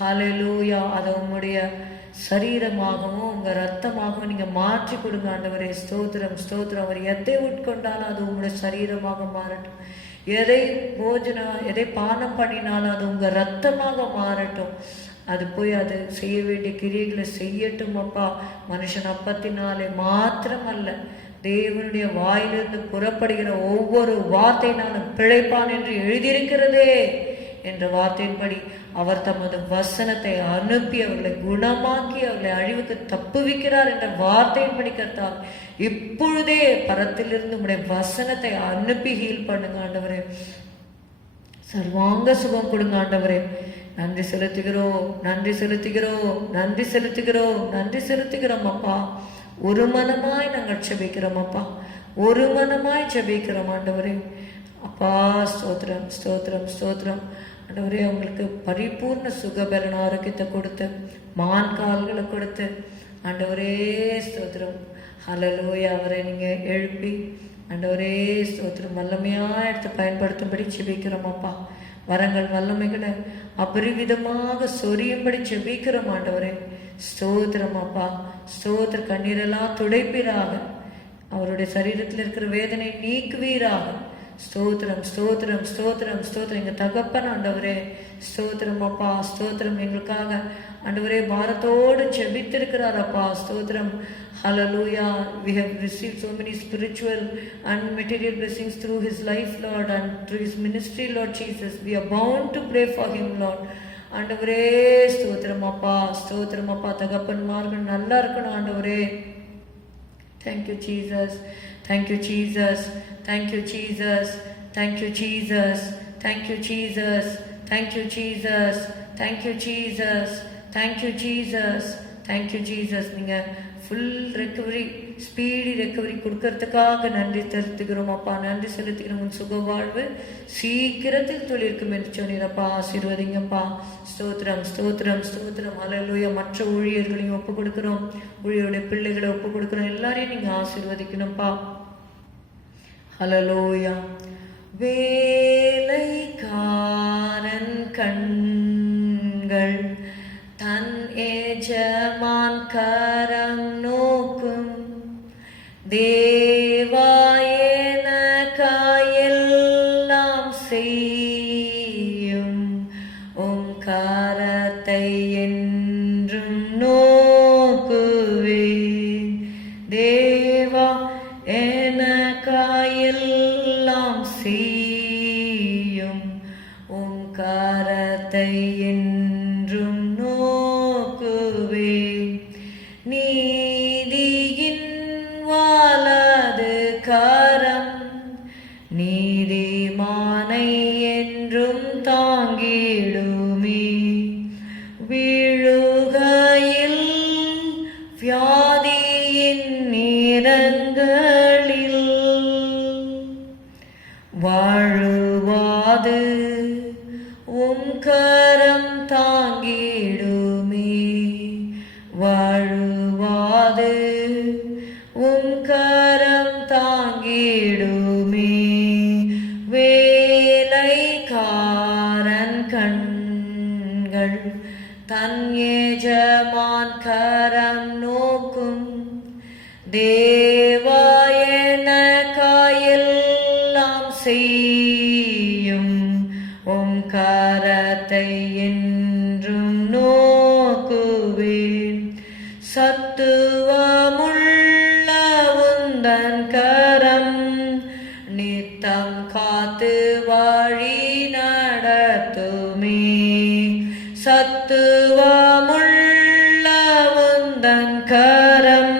ஹல்லேலூயா. அதை உம்முடைய சரீரமாகவும் உங்கள் ரத்தமாகவும் நீங்கள் மாற்றி கொடுங்க ஆண்டவரே. ஸ்தோத்திரம் ஸ்தோத்திரம். அவர் எதை உட்கொண்டாலும் அது உங்களுடைய சரீரமாக மாறட்டும். எதை எதை பானம் பண்ணினாலும் அது உங்கள் ரத்தமாக மாறட்டும். அது போய் அது செய்ய வேண்டிய கிரியைகளை செய்யட்டும் அப்பா. மனுஷன் அப்பத்தினாலே மாத்திரம் அல்ல, தேவனுடைய வாயிலிருந்து புறப்படுகிற ஒவ்வொரு வார்த்தை நான் பிழைப்பான் என்று எழுதியிருக்கிறதே என்ற வார்த்தையின்படி அவர் தமது வசனத்தை அனுப்பி அவர்களை குணமாக்கி அவர்களை அழிவுக்கு தப்புவிக்கிறார் என்ற வார்த்தையின்படி கர்த்தால் இப்பொழுதே பரத்திலிருந்து உடைய வசனத்தை அனுப்பி ஹீல் பண்ணுங்க ஆண்டவரே. சர்வாங்க சுகம் கொடுங்க ஆண்டவரே. நன்றி செலுத்துகிறோம், நன்றி செலுத்துகிறோம், நன்றி செலுத்துகிறோம், நன்றி செலுத்துகிறோம் அப்பா. ஒரு மனமாய் நாங்கள் செபிக்கிறோம் அப்பா, ஒரு மனமாய் செபிக்கிறோம் ஆண்டவரே. அப்பா ஸ்தோத்திரம், ஸ்தோத்திரம், ஸ்தோத்திரம் ஆண்டவரே. அவங்களுக்கு பரிபூர்ண சுகபலன் ஆரோக்கியத்தை கொடுத்து மான் கால்களை கொடுத்து ஆண்டவரே ஸ்தோத்திரம். ஹல்லேலூயா. அவரை நீங்கள் எழுப்பி ஆண்டவரே ஸ்தோத்திரம் வல்லமையாக எடுத்து பயன்படுத்தும்படி செபிக்கிறோம் அப்பா. வரங்கள் வல்லமைகளை அபரிவிதமாக சொரியும்படி செபிக்கிறோம் ஆண்டவரே. ஸ்தோத்திரம் அப்பா, ஸ்தோத்திர. கண்ணீரெல்லாம் துடைப்பீராக, அவருடைய சரீரத்தில் இருக்கிற வேதனை நீக்குவீராக. ஸ்தோத்திரம், ஸ்தோத்திரம், ஸ்தோத்திரம், ஸ்தோத்திரம். எங்கள் தகப்பன் ஆண்டவரே ஸ்தோத்திரம் அப்பா, ஸ்தோத்திரம். எங்களுக்காக ஆண்டவரே பாரத்தோடு ஜெபித்திருக்கிறார் அப்பா. ஸ்தோத்திரம். Hallelujah. We have received so many spiritual and material blessings through his life, Lord, and through his ministry, Lord Jesus. We are bound to pray for him, Lord. ஆண்டவரே ஸ்தோத்திரம் அப்பா, ஸ்தோத்திரம் அப்பா. தகப்பன்மார்கள் நல்லா இருக்கணும் ஆண்டவரே. Thank you Jesus, thank you Jesus, thank you Jesus, thank you Jesus, thank you Jesus, thank you Jesus, thank you Jesus, thank you Jesus, thank you Jesus. நீங்கள் full recovery, speedy recovery கொடுக்கறதுக்காக நன்றி செலுத்துகிறோம் அப்பா, நன்றி செலுத்துகிறோம். உன் சுக வாழ்வு சீக்கிரத்தில் தொழிற்கும் என்று சொன்னீரப்பா. ஆசீர்வதிங்கப்பா. ஸ்தோத்திரம், ஸ்தோத்திரம், ஸ்தோத்திரம். ஹல்லேலூயா. மற்ற ஊழியர்களையும் ஒப்பு கொடுக்குறோம், ஊழியருடைய பிள்ளைகளை ஒப்பு கொடுக்குறோம். எல்லாரையும் நீங்கள் ஆசீர்வதிக்கணும்ப்பா. ஹல்லேலூயா. வேலைக்காரன் கண்கள் தன் எஜமான் கரம் நோக்கும், தேவா எனக்காயெல்லாம் செய்யும், உம் கரத்தை என்றும் நோக்குவேன். தேவா எனக்காயெல்லாம் செய்யும், உம் கரத்தை என்றும் நோக்குவேன். நீதியின் வலது கரம் நீதிமானை என்றும் தாங்கிடுமே. விழுகையில் வியாதியின் நேரங்களில் வாழுவாது உம் கரம் தாங்கிடுமே. வாழுவாது உம் கரம் தாங்கிடுமே. வேலைக்காரன் கண்கள் தன் எஜமான் கரம் நோக்கும், தேவா எனக்காயெல்லாம் செய்யும், உம் கரத்தை என்றும் நோக்குவேன். சத்துவமுள்ள உந்தன் கரம் நித்தம் காத்து வழி நடத்துமே. சத்துவமுள்ள உந்தன் கரம்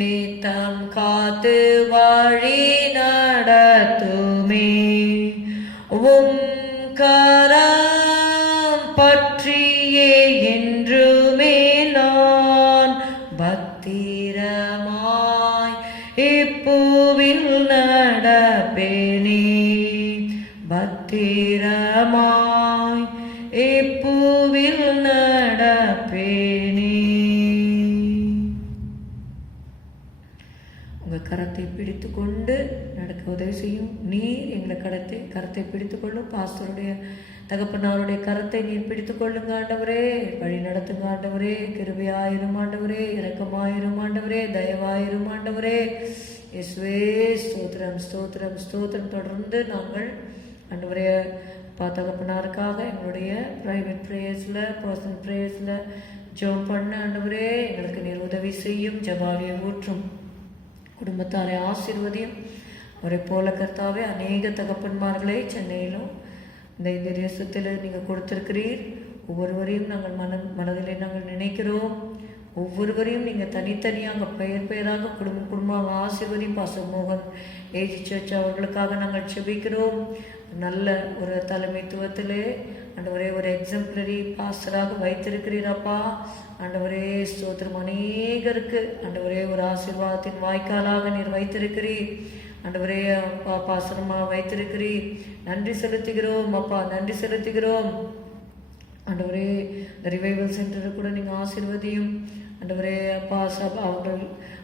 நித்தம் காத்து வழி நடத்துமே. உம் கரம் பற்றியே என்றுமே நான் பத்திரமாய் இப்பூவில் நடப்பேனே. பத்திரமாய் இப்பூவில் நடப்பேனே. உங்கள் கரத்தை பிடித்து கொண்டு நடக்க உதவி செய்யும். நீர் எங்களை கரத்தை பிடித்து கொள்ளும். பாஸ்டருடைய தகப்பனாருடைய கரத்தை நீர் பிடித்து கொள்ளுங்க ஆண்டவரே. வழி நடத்துங்க ஆண்டவரே. கிருபையாயிரும் ஆண்டவரே, இரக்கமாயிரும் ஆண்டவரே, தயவாயிரும் ஆண்டவரே. இயேசுவே ஸ்தோத்திரம், ஸ்தோத்திரம், ஸ்தோத்திரம். தொடர்ந்து நாங்கள் ஆண்டவரே தகப்பனாருக்காக எங்களுடைய ப்ரைவேட் ப்ரேயர்ஸில், பர்சனல் ப்ரேயர்ஸில் ஜெபம் பண்ண ஆண்டவரே எங்களுக்கு நீர் உதவி செய்யும். ஜெபாவியை ஊற்றும். குடும்பத்தாரை ஆசீர்வதியும். அவரை போல கர்த்தாவே அநேக தகப்பன்மார்களை சென்னையிலும் இந்த இந்திய தேசத்தில் நீங்கள் கொடுத்திருக்கிறீர். ஒவ்வொருவரையும் நாங்கள் மனதிலே நாங்கள் நினைக்கிறோம். ஒவ்வொருவரையும் நீங்கள் தனித்தனியாக பெயராக குடும்பமாக ஆசீர்வதியும். பாஸ்டர் மோகன் ஏஜி சர்ச் அவர்களுக்காக நாங்கள் செபிக்கிறோம். நல்ல ஒரு தலைமைத்துவத்திலே ஆண்டவரே ஒரு எக்ஸம்ப்ளரி பாஸ்டராக வைத்திருக்கிறீரப்பா. ஆண்டவரே ஸ்தோத்திரம். அநேகருக்கு ஆண்டவரே ஒரு ஆசீர்வாதத்தின் வாய்க்காலாக நீர் வைத்திருக்கிறீர். ஆண்டவரே அப்பா பாசனமாக வைத்திருக்கிறீர். நன்றி செலுத்துகிறோம் அப்பா, நன்றி செலுத்துகிறோம். ஆண்டவரே ரிவைவல் சென்டரை கூட நீங்கள் ஆசீர்வதியும். ஆண்டவரே அப்பா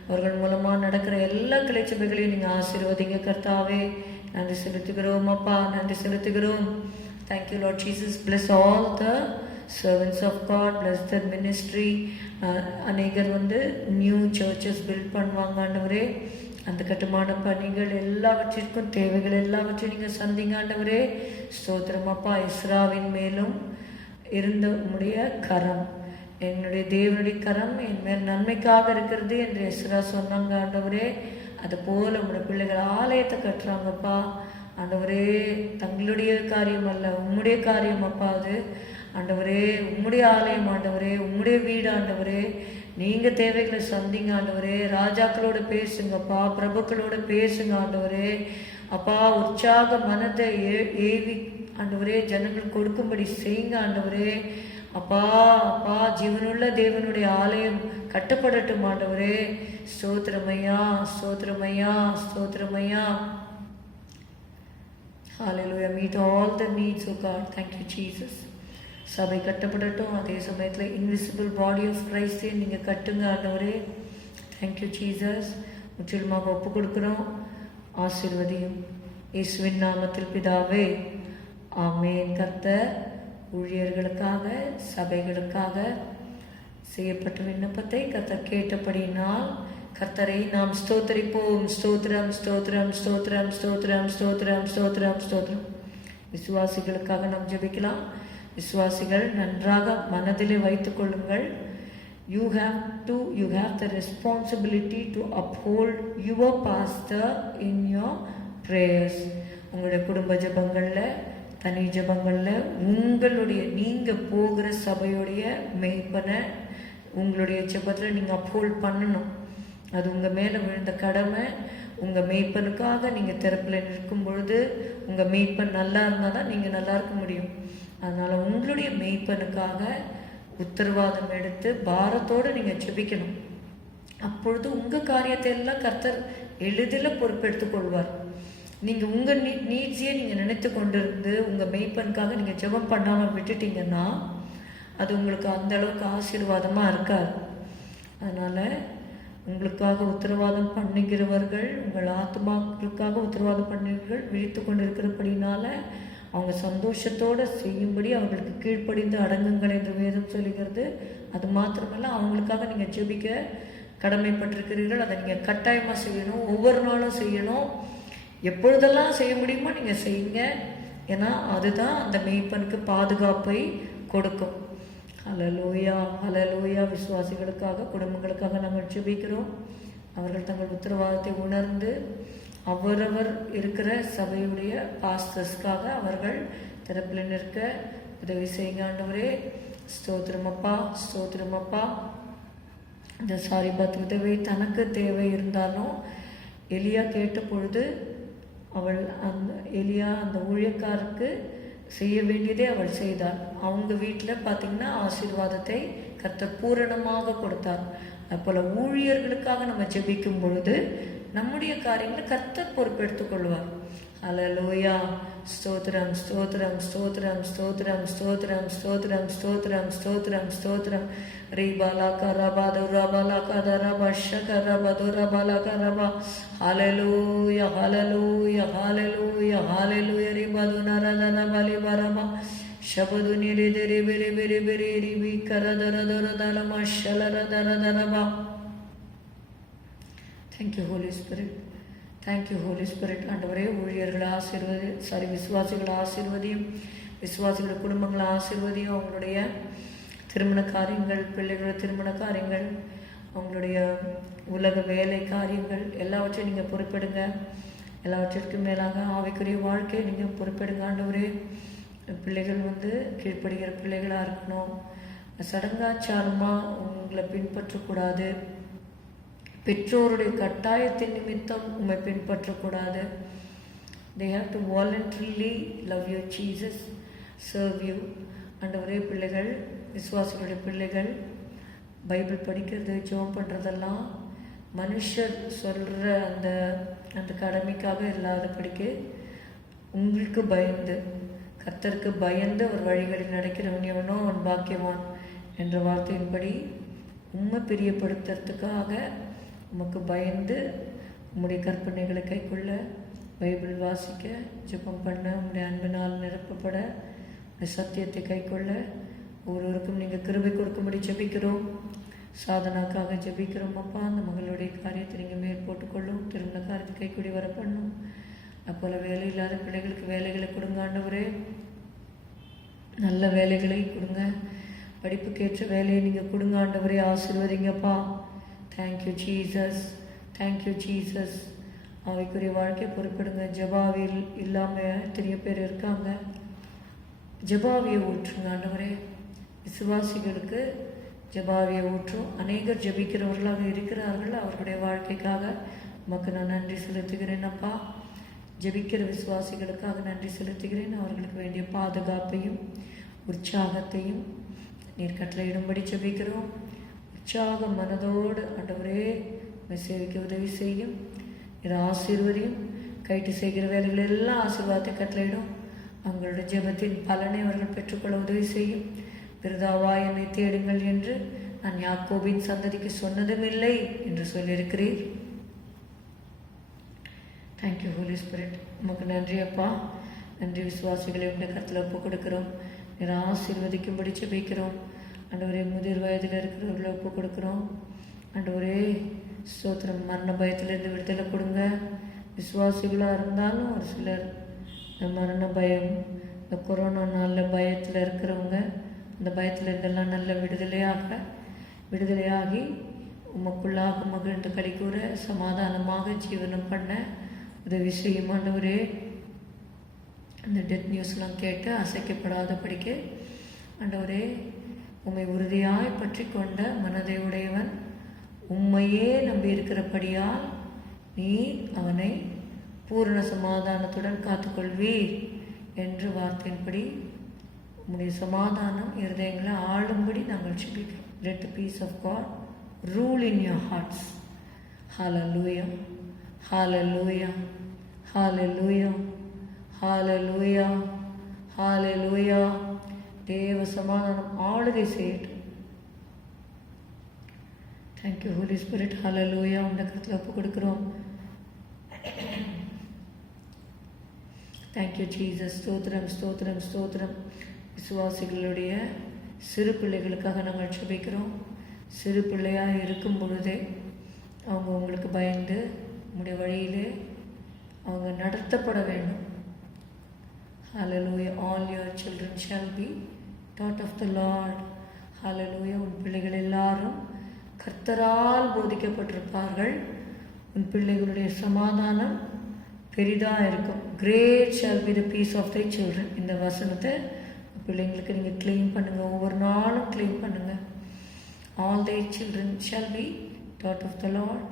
அவர்கள் மூலமாக நடக்கிற எல்லா கிளைச்சபைகளையும் நீங்கள் ஆசீர்வதிங்க கர்த்தாவே. நன்றி செலுத்துகிறோம் அப்பா, நன்றி செலுத்துகிறோம். Thank you Lord Jesus. Bless all the servants of God, bless the ministry. அநேகர் நியூ சர்ச்சஸ் பில்ட் பண்ணுவாங்க ஆண்டவரே. அந்த கட்டுமான பணிகள் எல்லாவற்றிற்கும் தேவைகள் எல்லாவற்றையும் நீங்கள் சந்திங்க ஆண்டவரே. ஸ்தோத்திரம் அப்பா. இஸ்ராவின் மேலும் இருந்த உம்முடைய கரம், என்னுடைய தேவனுடைய கரம் என் மேல் நன்மைக்காக இருக்கிறது என்று இஸ்ரா சொன்னாங்க ஆண்டவரே. அது போல் உங்களுடைய பிள்ளைகள் ஆலயத்தை கட்டுறாங்கப்பா ஆண்டவரே. தங்களுடைய காரியம் அல்ல, உம்முடைய காரியம் அப்பா அது ஆண்டவரே. உம்முடைய ஆலயம் ஆண்டவரே, உம்முடைய வீடு ஆண்டவரே. நீங்கள் தேவைகளை சந்திங்க ஆண்டவரே. ராஜாக்களோட பேசுங்கப்பா, பிரபுக்களோட பேசுங்க ஆண்டவரே. அப்பா உற்சாக மனதை ஏவி ஆண்டவரே ஜனங்கள் கொடுக்கும்படி செய்யுங்க ஆண்டவரே. அப்பா அப்பா ஜீவனுள்ள தேவனுடைய ஆலயம் கட்டப்படட்டும் ஆண்டவரே. ஸ்தோத்திரமையா, ஸ்தோத்திரமையா, ஸ்தோத்திரமையா. Hallelujah. Meet all the needs of God. Thank you Jesus. சபை கட்டப்படட்டும். அதே சமயத்தில் இன்விசிபிள் பாடி ஆஃப் கிரைஸ்டையும் நீங்கள் கட்டுங்க ஆண்டவரே. Thank you Jesus. முற்றிலுமாக ஒப்பு கொடுக்குறோம். ஆசீர்வதியும் இயேசுவின் நாமத்தில் பிதாவே, ஆமென். கர்த்தர் ஊழியர்களுக்காக சபைகளுக்காக செய்யப்பட்ட விண்ணப்பத்தை கர்த்தர் கேட்டபடியினால் கர்த்தரை நாம் ஸ்தோத்தரிப்போம். ஸ்தோத்திரம், ஸ்தோத்திரம், ஸ்தோத்திரம், ஸ்தோத்திரம், ஸ்தோத்திரம், ஸ்தோத்திரம், ஸ்தோத்திரம். விசுவாசிகளுக்காக நாம் ஜெபிக்கலாம். விசுவாசிகள் நன்றாக மனதிலே வைத்துக் கொள்ளுங்கள். You have the responsibility to uphold your pastor in your prayers. உங்களுடைய குடும்ப ஜெபங்களில், தனி ஜெபங்களில் உங்களுடைய நீங்கள் போகிற சபையுடைய மெய்ப்பனை உங்களுடைய ஜெபத்தில் நீங்கள் அப்ஹோல்ட் பண்ணணும். அது உங்கள் மேலே விழுந்த கடமை. உங்கள் மெய்ப்பனுக்காக நீங்கள் திறப்பில் நிற்கும் பொழுது உங்கள் மெய்ப்பன் நல்லா இருந்தால் தான் நீங்கள் நல்லா இருக்க முடியும். அதனால் உங்களுடைய மெய்ப்பனுக்காக உத்தரவாதம் எடுத்து பாரத்தோடு நீங்கள் ஜெபிக்கணும். அப்பொழுது உங்கள் காரியத்தை எல்லாம் கர்த்தர் எளிதில் பொறுப்பெடுத்துக் கொள்வார். நீங்கள் உங்கள் நீட்ஸையே நீங்கள் நினைத்து கொண்டிருந்து உங்கள் மெய்ப்பனுக்காக நீங்கள் ஜெபம் பண்ணாமல் விட்டுட்டீங்கன்னா அது உங்களுக்கு அந்த அளவுக்கு ஆசீர்வாதமாக இருக்காது. அதனால் உங்களுக்காக உத்தரவாதம் பண்ணுகிறவர்கள், உங்கள் ஆத்மாக்களுக்காக உத்தரவாதம் பண்ணுகிறவர்கள் விழித்து கொண்டிருக்கிறபடினால அவங்க சந்தோஷத்தோடு செய்யும்படி அவர்களுக்கு கீழ்ப்படிந்து அடங்குங்கள் என்று வேதம் சொல்லுகிறது. அது மாத்திரமல்ல, அவங்களுக்காக நீங்கள் ஜெபிக்க கடமைப்பட்டிருக்கிறீர்கள். அதை நீங்கள் கட்டாயமாக செய்யணும். ஒவ்வொரு நாளும் செய்யணும். எப்பொழுதெல்லாம் செய்ய முடியுமோ நீங்கள் செய்யுங்க. ஏன்னா அதுதான் அந்த மெய்ப்பனுக்கு பாதுகாப்பை கொடுக்கும். ஹல்லேலூயா, ஹல்லேலூயா. விசுவாசிகளுக்காக, குடும்பங்களுக்காக நாங்கள் ஜெபிக்கிறோம். அவர்கள் தங்கள் உத்தரவாதத்தை உணர்ந்து அவரவர் இருக்கிற சபையுடைய பாஸ்டர்ஸ்க்காக அவர்கள் திறப்பில் நிற்க உதவி செய்யுங்க ஆண்டவரே. ஸ்தோத்திரமப்பா, ஸ்தோத்திரமப்பா. இந்த சாரிபாத் உதவி தனக்கு தேவை இருந்தாலும் எலியா கேட்ட பொழுது எலியா அந்த ஊழியக்காரருக்கு செய்ய வேண்டியதே அவள் செய்தாள். அவங்க வீட்டில் பார்த்திங்கன்னா ஆசீர்வாதத்தை கர்த்தர் பூரணமாக கொடுத்தார். அதுபோல் ஊழியர்களுக்காக நம்ம ஜெபிக்கும் பொழுது நம்முடைய காரியங்களை கர்த்தர் பொறுப்பெடுத்துக் கொள்வார். ஹல்லேலூயா. ஸ்தோத்திரம், ஸ்தோத்திரம், ஸ்தோத்திரம், ஸ்தோத்திரம், ஸ்தோத்திரம், ஸ்தோத்திரம், ஸ்தோத்திரம், ஸ்தோத்திரம், ஸ்தோத்திரம். ரீபாலா கரபா துரபாலா கதரபா ஷகரபா துரபாலா கரபா. ஹல்லேலூயா, ஹல்லேலூயா, ஹல்லேலூயா, ஹல்லேலூயா. ரீபாது நரதன பலி பரபா ಶಬದು ನಿರಿದಿರಿ ಬಿರಿ ಬಿರಿ ಬಿರಿ ರಿಬಿ ಕರದರ ದೊರದಲ ಮಶಲರ ದರದರಬಾ. Thank you holy spirit, thank you holy spirit. ஆண்டவரே, ஊழியர்களை விசுவாசிகளை ஆசீர்வதியும், விசுவாசிகள் குடும்பங்களை ஆசீர்வதியும். அவங்களுடைய திருமண காரியங்கள், பிள்ளைகளோட திருமண காரியங்கள், அவங்களுடைய உலக வேலை காரியங்கள் எல்லாவற்றையும் நீங்கள் பொறுப்பெடுங்க. எல்லாவற்றிற்கும் மேலாக ஆவிக்குரிய வாழ்க்கையை நீங்கள் பொறுப்பெடுங்க ஆண்டவரே. பிள்ளைகள் கீழ்ப்படுகிற பிள்ளைகளாக இருக்கணும். சடங்காச்சாரமாக உங்களை பின்பற்றக்கூடாது. பெற்றோருடைய கட்டாயத்தின் நிமித்தம் உண்மை பின்பற்றக்கூடாது. they have to voluntarily love you Jesus, serve you. ஆண்டவரே, பிள்ளைகள், விசுவாசிகளுடைய பிள்ளைகள் பைபிள் படிக்கிறது, ஜெபம் பண்ணுறதெல்லாம் மனுஷர் சொல்கிற அந்த கடமைக்காக இல்லாத படிக்க உங்களுக்கு பயந்து, கர்த்தருக்கு பயந்து ஒரு வழிகளில் நடக்கிறவன் எவனோ அவன் பாக்கியவான் என்ற வார்த்தையின்படி உண்மை பிரியப்படுத்துறதுக்காக உமக்கு பயந்து உம்முடைய கற்பனைகளை கைக்கொள்ள, பைபிள் வாசிக்க, ஜெபம் பண்ண, உம்முடைய அன்பினால் நிரப்பப்பட, சத்தியத்தை கைக்கொள்ள ஒவ்வொருவருக்கும் நீங்கள் கிருபை கொடுக்கும்படி ஜெபிக்கிறோம். சாதனாக்காக ஜெபிக்கிறோம் அப்பா. அந்த மகளுடைய காரியத்தை நீங்கள் மேல் போட்டுக்கொள்ளும். திருமண காரியத்தை கைக்கூடி வர பண்ணும். அப்போல வேலை இல்லாத பிள்ளைகளுக்கு வேலைகளை கொடுங்க ஆண்டவரே. நல்ல வேலைகளை கொடுங்க. படிப்புக்கேற்ற வேலையை நீங்கள் கொடுங்க ஆண்டவரே. ஆசீர்வதிங்கப்பா. Thank you Jesus, thank you Jesus. அவைக்குரிய வாழ்க்கையை பொறுப்படுங்க. ஜபாவில் இல்லாமல் எத்தனையோ பேர் இருக்காங்க. ஜபாவியை ஊற்றுங்க ஆண்டவரே. விசுவாசிகளுக்கு ஜபாவியை ஊற்றும். அநேகர் ஜபிக்கிறவர்களாக இருக்கிறார்கள். அவர்களுடைய வாழ்க்கைக்காக உமக்கு நான் நன்றி செலுத்துகிறேன் அப்பா. ஜபிக்கிற விசுவாசிகளுக்காக நன்றி செலுத்துகிறேன். அவர்களுக்கு வேண்டிய பாதுகாப்பையும் உற்சாகத்தையும் நீர் கட்டளையிடும்படி ஜபிக்கிறோம். உற்சாக மனதோடு ஆண்டவரே சேவிக்க உதவி செய்யும். இது ஆசீர்வதியும். கைட்டு செய்கிற வேலைகள் எல்லாம் ஆசீர்வாதத்தை கட்டளையிடும். அவங்களுடைய ஜெபத்தின் பலனை அவர்கள் பெற்றுக்கொள்ள உதவி செய்யும். விருதாவா என்னை தேடுங்கள் என்று நான் யாக்கோபின் சந்ததிக்கு சொன்னதும் இல்லை என்று சொல்லியிருக்கிறீர். Thank you holy spirit. உமக்கு நன்றி அப்பா. நன்றி. விசுவாசிகளை உடைய கருத்தில் ஒப்பு கொடுக்கிறோம். நீர் ஆசீர்வதிக்கும்படி ஜெபிக்கிறோம். ஆண்டவரே, முதிர் வயதில் இருக்கிறவர்களை ஒப்பு கொடுக்குறோம். ஆண்டவரே ஸ்தோத்திரம். மரண பயத்திலிருந்து விடுதலை கொடுங்க. விசுவாசிகளாக இருந்தாலும் ஒரு சிலர் மரண பயம், இந்த கொரோனா நாளில் பயத்தில் இருக்கிறவங்க, அந்த பயத்தில் இருந்தெல்லாம் நல்ல விடுதலையாகி உமக்குள்ளாக மகிழ்ந்து கலிக்கூற சமாதானமாக ஜீவனம் பண்ண உதவி செய்யும் ஆண்டவரே. அந்த டெத் நியூஸ்லாம் கேட்டு அசைக்கப்படாத படிக்க ஆண்டவரே, உம்மை உறுதியாய் பற்றி கொண்ட மனதை உடையவன் உம்மையே நம்பி இருக்கிறபடியால் நீர் அவனை பூரண சமாதானத்துடன் காத்துக்கொள்வீர் என்று வார்த்தையின்படி உம்முடைய சமாதானம் இருதயங்களை ஆளும்படி நாங்கள் ஜெபிக்கிறோம். Let the peace of God rule in your hearts. Hallelujah, hallelujah, hallelujah, hallelujah, hallelujah. தேவ சமாதானம் ஆளுகை செய்யட்டும். Thank you holy spirit. ஹalleluya. உங்கள் கருத்தில் ஒப்பு கொடுக்குறோம். Thank you Jesus. ஸ்தோத்திரம், ஸ்தோத்திரம், ஸ்தோத்திரம். விசுவாசிகளுடைய சிறு பிள்ளைகளுக்காக நாங்கள் ஜெபிக்கிறோம். சிறு பிள்ளையாக இருக்கும் பொழுதே அவங்க உங்களுக்கு பயந்து உங்களுடைய வழியிலே அவங்க நடத்தப்பட வேண்டும். Hallelujah. All your children shall be taught of the Lord. Hallelujah. உன் பிள்ளைகள் எல்லாரும் கர்த்தரால் போதிக்கப்பட்டிருப்பார்கள். உன் பிள்ளைகளுடைய சமாதானம் பெரிதாக இருக்கும். Great shall be the peace of thy children. இந்த வசனத்தை பிள்ளைங்களுக்கு நீங்கள் கிளைம் பண்ணுங்கள். ஒவ்வொரு நாளும் கிளைம் பண்ணுங்கள். All thy children shall be taught of the Lord.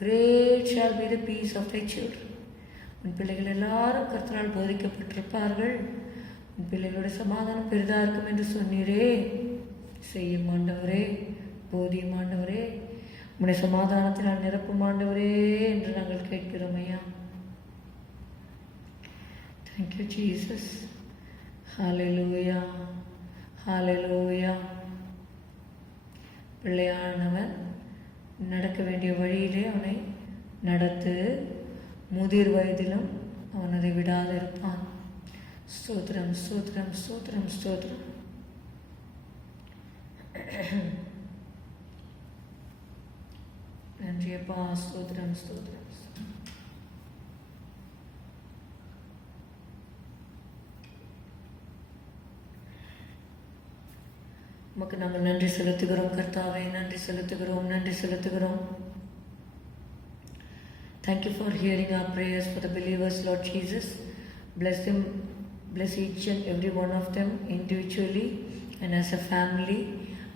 Great shall be the peace of thy children. உன் பிள்ளைகள் எல்லாரும் கர்த்தரால் போதிக்கப்பட்டிருப்பார்கள். உன் பிள்ளைகளுடைய சமாதானம் பெரிதாக இருக்கும் என்று சொன்னீரே. செய்யும் ஆண்டவரே, போதியும் ஆண்டவரே, உன்னுடைய சமாதானத்தினால் நிரப்பும் ஆண்டவரே என்று நாங்கள் கேட்கிறோம் ஐயா. Thank you Jesus. ஹalleluya, ஹalleluya. பிள்ளையானவன் நடக்க வேண்டிய வழியிலே அவனை நடத்து. முதிர் வயதிலும் அவன் அதை விடாது இருப்பான். ஸ்தோத்திரம், ஸ்தோத்திரம், ஸ்தோத்திரம், ஸ்தோத்திரம். நன்றியப்பா. ஸ்தோத்திரம், ஸ்தோத்திரம். உமக்கு நாங்கள் நன்றி செலுத்துகிறோம் கர்த்தாவே, நன்றி செலுத்துகிறோம், நன்றி செலுத்துகிறோம். Thank you for hearing our prayers for the believers, Lord Jesus. Bless them, bless each and every one of them individually and as a family.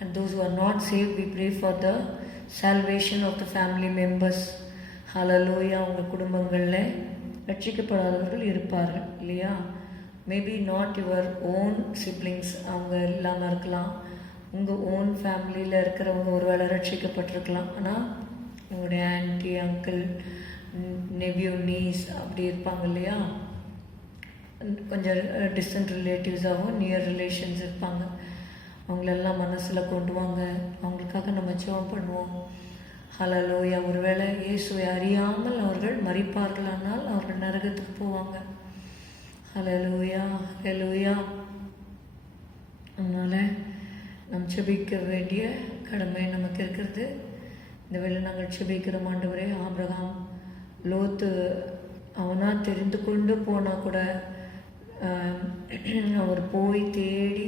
And those who are not saved, we pray for the salvation of the family members. Hallelujah. உங்கள் குடும்பங்களில் ரட்சிக்கப்படாதவர்கள் இருப்பார்கள் இல்லையா? Maybe not your own siblings, அவங்க இல்லாமல் இருக்கலாம். உங்கள் own ஃபேமிலியில் இருக்கிறவங்க ஒரு வேளை ரட்சிக்கப்பட்டிருக்கலாம். ஆனால் உங்களுடைய ஆன்டி, அங்கிள், நெவ்யூ, நீஸ் அப்படி இருப்பாங்க இல்லையா? கொஞ்சம் டிஸ்டன்ட் ரிலேட்டிவ்ஸாகவும் நியர் ரிலேஷன்ஸ் இருப்பாங்க. அவங்களெல்லாம் மனசில் கொண்டு வாங்க. அவங்களுக்காக நம்ம ஜெபம் பண்ணுவோம். ஹல்லேலூயா. ஒருவேளை இயேசுவை அறியாமல் அவர்கள் மரிப்பார்களானால் அவர்கள் நரகத்துக்கு போவாங்க. ஹல்லேலூயா, ஹல்லேலூயா. அதனால் நாம் ஜெபிக்க வேண்டிய கடமை நமக்கு இருக்கிறது. இந்த வேளை நாங்கள் ஜெபிக்கிறோம். ஆண்டவரே, ஆபிரகாம் லோத்து அவனாக தெரிந்து கொண்டு போனால் கூட அவர் போய் தேடி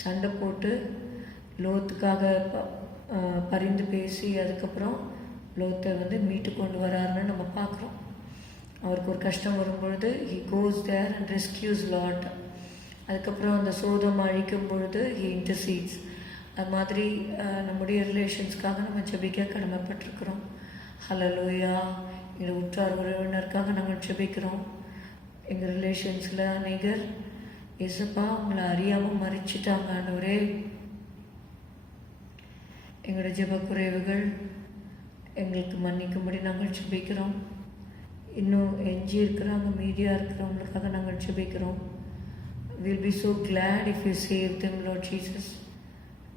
சண்டை போட்டு லோத்துக்காக பரிந்து பேசி அதுக்கப்புறம் லோத்தை மீட்டு கொண்டு வராருன்னு நம்ம பார்க்குறோம். அவருக்கு ஒரு கஷ்டம் வரும்பொழுது he goes there and rescues Lot. அதுக்கப்புறம் அந்த சோதம் அழிக்கும் பொழுது he intercedes. அது மாதிரி நம்முடைய ரிலேஷன்ஸ்க்காக நம்ம ஜெபிக்க கடமைப்பட்டிருக்கிறோம். ஹல்லேலூயா. எங்கள் உற்றார் உறவினருக்காக நாங்கள் ஜெபிக்கிறோம். எங்கள் ரிலேஷன்ஸில் அநேகர் இயேசுப்பா உங்களை அறியாமல் மறிச்சிட்டாங்க. ஆண்டவரே, எங்களோட ஜெப குறைவுகள் எங்களுக்கு மன்னிக்கும்படி நாங்கள் ஜெபிக்கிறோம். இன்னும் எஞ்சி இருக்கிறாங்க, மீதியாக இருக்கிறவங்களுக்காக நாங்கள் ஜெபிக்கிறோம். We'll be so glad if you save them, Lord Jesus,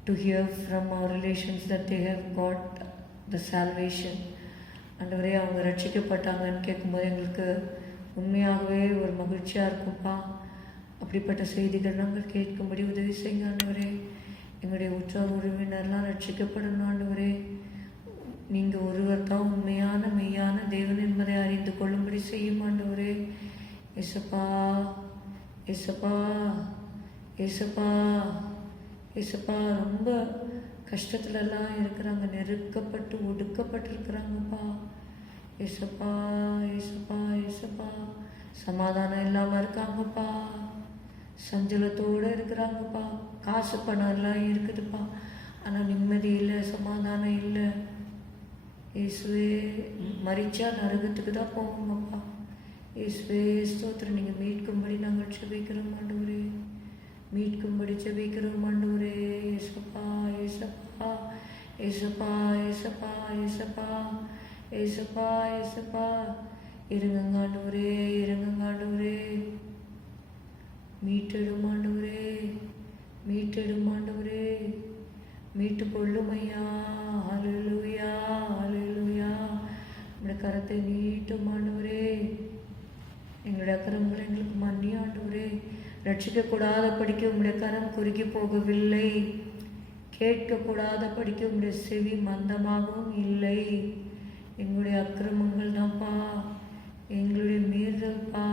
to hear from our relations that they have got the salvation. ஆண்டவரே, அவங்க ரட்சிக்கப்பட்டாங்கன்னு கேட்கும்போது எங்களுக்கு உண்மையாகவே ஒரு மகிழ்ச்சியாக இருக்கும்ப்பா. அப்படிப்பட்ட செய்திகள் நாங்கள் கேட்கும்படி உதவி செய்யுங்க ஆண்டவரே. எங்களுடைய உற்றார் உறவினர்லாம் ரட்சிக்கப்படணும் ஆண்டவரே. நீங்கள் ஒருவர் தான் உண்மையான மெய்யான தேவன் என்பதை அறிந்து கொள்ளும்படி செய்யும் ஆண்டவரே. ஏசப்பா, ஏசப்பா, ஏசப்பா, ஏசப்பா. ரொம்ப கஷ்டத்துலலாம் இருக்கிறாங்க, நெருக்கப்பட்டு ஒடுக்கப்பட்டிருக்கிறாங்கப்பா. ஏசப்பா, ஏசப்பா, ஏசப்பா. சமாதானம் இல்லாமல் இருக்காங்கப்பா, சஞ்சலத்தோடு இருக்கிறாங்கப்பா. காசு பணம் எல்லாம் இருக்குதுப்பா, ஆனால் நிம்மதி இல்லை, சமாதானம் இல்லை. இயேசுவே, மரிச்சா நரகத்துக்கு தான் போவோங்கப்பா. இயேசுவே ஸ்தோத்திரம். நீங்கள் மீட்கும்படி நாங்கள் ஜெபிக்கிறோம் ஆண்டவரே, மீட்கும்படி ஜெபிக்கிறோம் ஆண்டவரே. ஏசப்பா, ஏசப்பா, ஏசப்பா, ஏசப்பா, ஏசப்பா, ஏசப்பா, ஏசப்பா. இருங்கங்க ஆண்டவரே, இருங்கங்க ஆண்டவரே. மீட்டெடும் ஆண்டவரே, மீட்டெடும் ஆண்டவரே. மீட்டு கொள்ளும் ஐயா. ஹல்லேலூயா, ஹல்லேலூயா. நம்முடைய கரத்தை நீட்டும் ஆண்டவரே. எங்களுடைய கரங்களை எங்களுக்கு மன்னி ஆண்டவரே. ரட்சிக்கக்கூடாத படிக்க உங்களுடைய கரம் குறுக்கி போகவில்லை, கேட்கக்கூடாத படிக்க உங்களுடைய செவி மந்தமாகவும் இல்லை. எங்களுடைய அக்கிரமங்கள் தான்ப்பா, எங்களுடைய மீறுதல்ப்பா.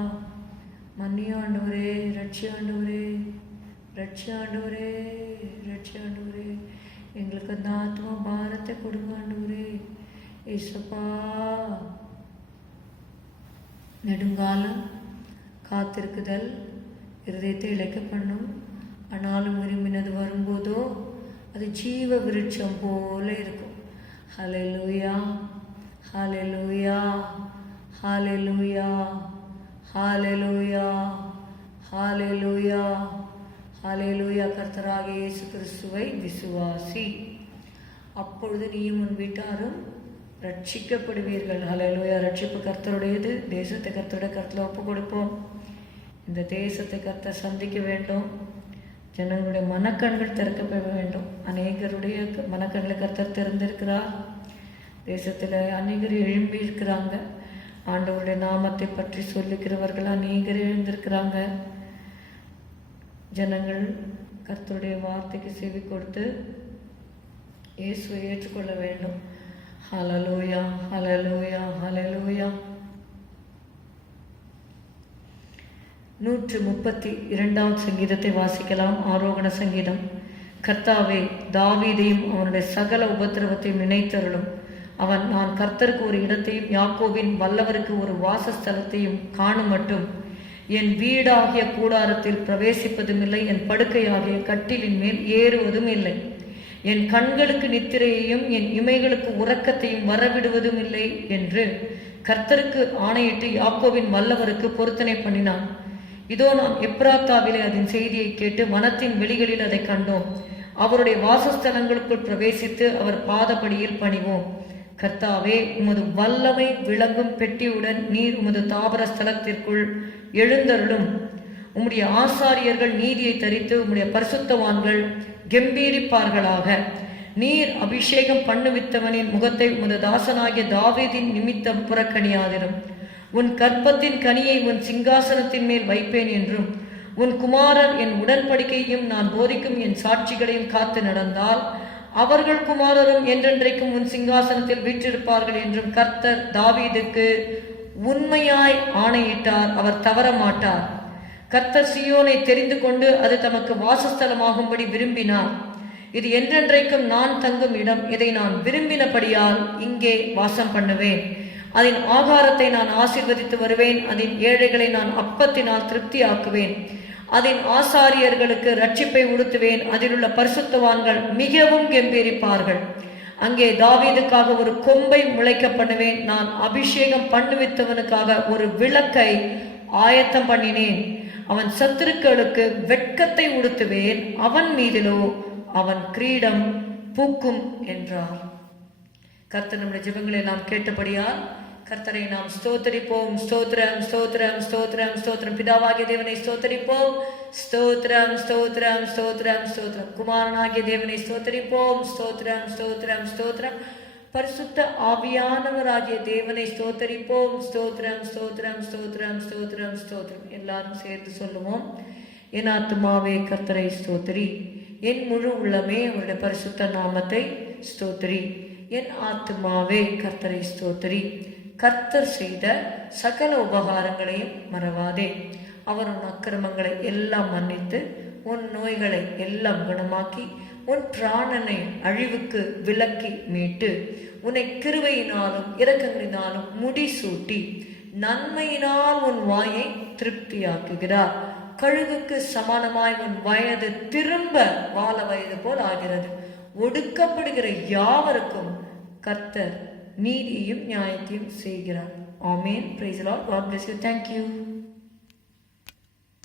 மன்னி ஆண்டவரே, ரட்சி ஆண்டவரே, ரட்சி ஆண்டவரே, ரட்சி ஆண்டவரே. எங்களுக்கு அந்த ஆத்மா பாரத்தை கொடுங்க ஆண்டவரே. ஏசப்பா, நெடுங்காலம் காத்திருக்குதல் இருதயத்தை இழைக்க பண்ணும். ஆனாலும் விரும்பினது வரும்போதோ அது ஜீவ விருட்சம் போல இருக்கும். ஹல்லேலூயா, ஹல்லேலூயா, ஹல்லேலூயா, ஹல்லேலூயா, ஹல்லேலூயா, ஹல்லேலூயா. கர்த்தராகிய இயேசு கிறிஸ்துவை விசுவாசி, அப்பொழுது நீயும் உன் வீட்டாரும் ரட்சிக்கப்படுவீர்கள். ஹல்லேலூயா. ரட்சிப்பு கர்த்தருடையது. தேசத்தை கர்த்தருடைய கர்த்தரில் ஒப்பு கொடுப்போம். இந்த தேசத்தை கர்த்தர் சந்திக்க வேண்டும். ஜனங்களுடைய மனக்கண்கள் திறக்கப்பட வேண்டும். அநேகருடைய மனக்கண்களை கர்த்தர் திறந்திருக்கிறார். தேசத்தில் அநேகர் எழும்பி இருக்கிறாங்க. ஆண்டவருடைய நாமத்தை பற்றி சொல்லுகிறவர்கள் அநேகர் எழுந்திருக்கிறாங்க. ஜனங்கள் கர்த்தருடைய வார்த்தைக்கு செவி கொடுத்து இயேசுவை ஏற்றுக்கொள்ள வேண்டும். ஹல்லேலூயா, ஹல்லேலூயா, ஹல்லேலூயா. 132 சங்கீதத்தை வாசிக்கலாம். ஆரோகண சங்கீதம். கர்த்தாவே, தாவீதையும் அவனுடைய சகல உபத்திரவத்தையும் நினைத்தருளும். அவன், நான் கர்த்தருக்கு ஒரு இடத்தையும் யாக்கோபின் வல்லவருக்கு ஒரு வாசஸ்தலத்தையும் காணும் மட்டும் என் வீடாகிய கூடாரத்தில் பிரவேசிப்பதும் இல்லை, என் படுக்கையாகிய கட்டிலின் மேல் ஏறுவதும் இல்லை. என் கண்களுக்கு நித்திரையையும் என் இமைகளுக்கு உறக்கத்தையும் வரவிடுவதும் இல்லை என்று கர்த்தருக்கு ஆணையிட்டு யாக்கோபின் வல்லவருக்கு பொருத்தனை பண்ணினான். இதோ, நாம் எப்ராத்தாவிலே அதன் செய்தியை கேட்டு வனத்தின் வெளிகளில் அதை கண்டோம். அவருடைய வாசஸ்தலங்களுக்குள் பிரவேசித்து அவர் பாதப்படியில் பணிவோம். கர்த்தாவே, உமது வல்லமை விளங்கும் பெட்டியுடன் நீர் உமது தாபர ஸ்தலத்திற்குள் எழுந்தருளும். உம்முடைய ஆசாரியர்கள் நீதியை தரித்து உம்முடைய பரிசுத்தவான்கள் கெம்பீரிப்பார்களாக. நீர் அபிஷேகம் பண்ணுவித்தவனின் முகத்தை உமது தாசனாகிய தாவீதின் நிமித்தம் புறக்கணியாதிரும். உன் கற்பத்தின் கனியை உன் சிங்காசனத்தின் மேல் வைப்பேன் என்றும், உன் குமாரர் என் உடன்படிக்கையும் நான் போதிக்கும் என் சாட்சிகளையும் காத்து நடந்தால் அவர்கள் குமாரரும் என்றென்றைக்கும் உன் சிங்காசனத்தில் வீற்றிருப்பார்கள் என்றும் கர்த்தர் தாவீதுக்கு உண்மையாய் ஆணையிட்டார். அவர் தவற மாட்டார். கர்த்தர் சீயோனை தெரிந்து கொண்டு அது தமக்கு வாசஸ்தலமாகும்படி விரும்பினார். இது என்றென்றைக்கும் நான் தங்கும் இடம். இதை நான் விரும்பினபடியால் இங்கே வாசம் பண்ணுவேன். அதன் ஆகாரத்தை நான் ஆசீர்வதித்து வருவேன். அதன் ஏழைகளை நான் அப்பத்தினால் திருப்தியாக்குவேன். அதன் ஆசாரியர்களுக்கு ரட்சிப்பை உடுத்துவேன். அதிலுள்ள பரிசுத்தவான்கள் மிகவும் கெம்பீரிப்பார்கள். அங்கே தாவீதுக்காக ஒரு கொம்பை முளைக்க பண்ணுவேன். நான் அபிஷேகம் பண்ணுவித்தவனுக்காக ஒரு விளக்கை ஆயத்தம் பண்ணினேன். அவன் சத்துருக்களுக்கு வெட்கத்தை உடுத்துவேன். அவன் மீதிலோ அவன் கிரீடம் பூக்கும் என்றார். கர்த்தர் நம்முடைய ஜெபங்களை நாம் கேட்டபடியால் கர்த்தரை நாம் ஸ்தோத்தரிப்போம். ஸ்தோத்திரம், ஸ்தோத்திரம், ஸ்தோத்திரம், ஸ்தோத்திரம். பிதாவாகிய தேவனை ஸ்தோத்தரிப்போம். ஸ்தோத்திரம், ஸ்தோத்திரம், ஸ்தோத்திரம், ஸ்தோத்திரம். குமாரனாகிய தேவனை ஸ்தோத்தரிப்போம். ஸ்தோத்திரம், ஸ்தோத்திரம், ஸ்தோத்திரம். பரிசுத்த ஆவியானவராகிய தேவனை ஸ்தோத்தரிப்போம். ஸ்தோத்திரம், ஸ்தோத்திரம், ஸ்தோத்திரம், ஸ்தோத்திரம், ஸ்தோத்திரம். எல்லாரும் சேர்த்து சொல்லுவோம். என் ஆத்துமாவே கர்த்தரை ஸ்தோத்திரி, என் முழு உள்ளமே அவருடைய பரிசுத்த நாமத்தை ஸ்தோத்திரி. என் ஆத்துமாவே கர்த்தரை ஸ்தோத்திரி. கர்த்தர் செய்த சகல உபகாரங்களையும் மறவாதே. அவர் உன் அக்கிரமங்களை எல்லாம் மன்னித்து உன் நோய்களை எல்லாம் குணமாக்கி உன் பிராணனை அழிவுக்கு விலக்கி மீட்டு உன்னை கிருபையினாலும் இரக்கங்களினாலும் முடிசூட்டி நன்மையினால் உன் வாயை திருப்தியாக்குகிறார். கழுகுக்கு சமானமாய் உன் வயது திரும்ப வாழ வயது போல் ஆகிறது. ஒடுக்கப்படுகிற யாவருக்கும் கர்த்தர் நீதியையும் நியாயத்தையும் செய்கிறார். Amen. Praise the Lord. God bless you. Thank you.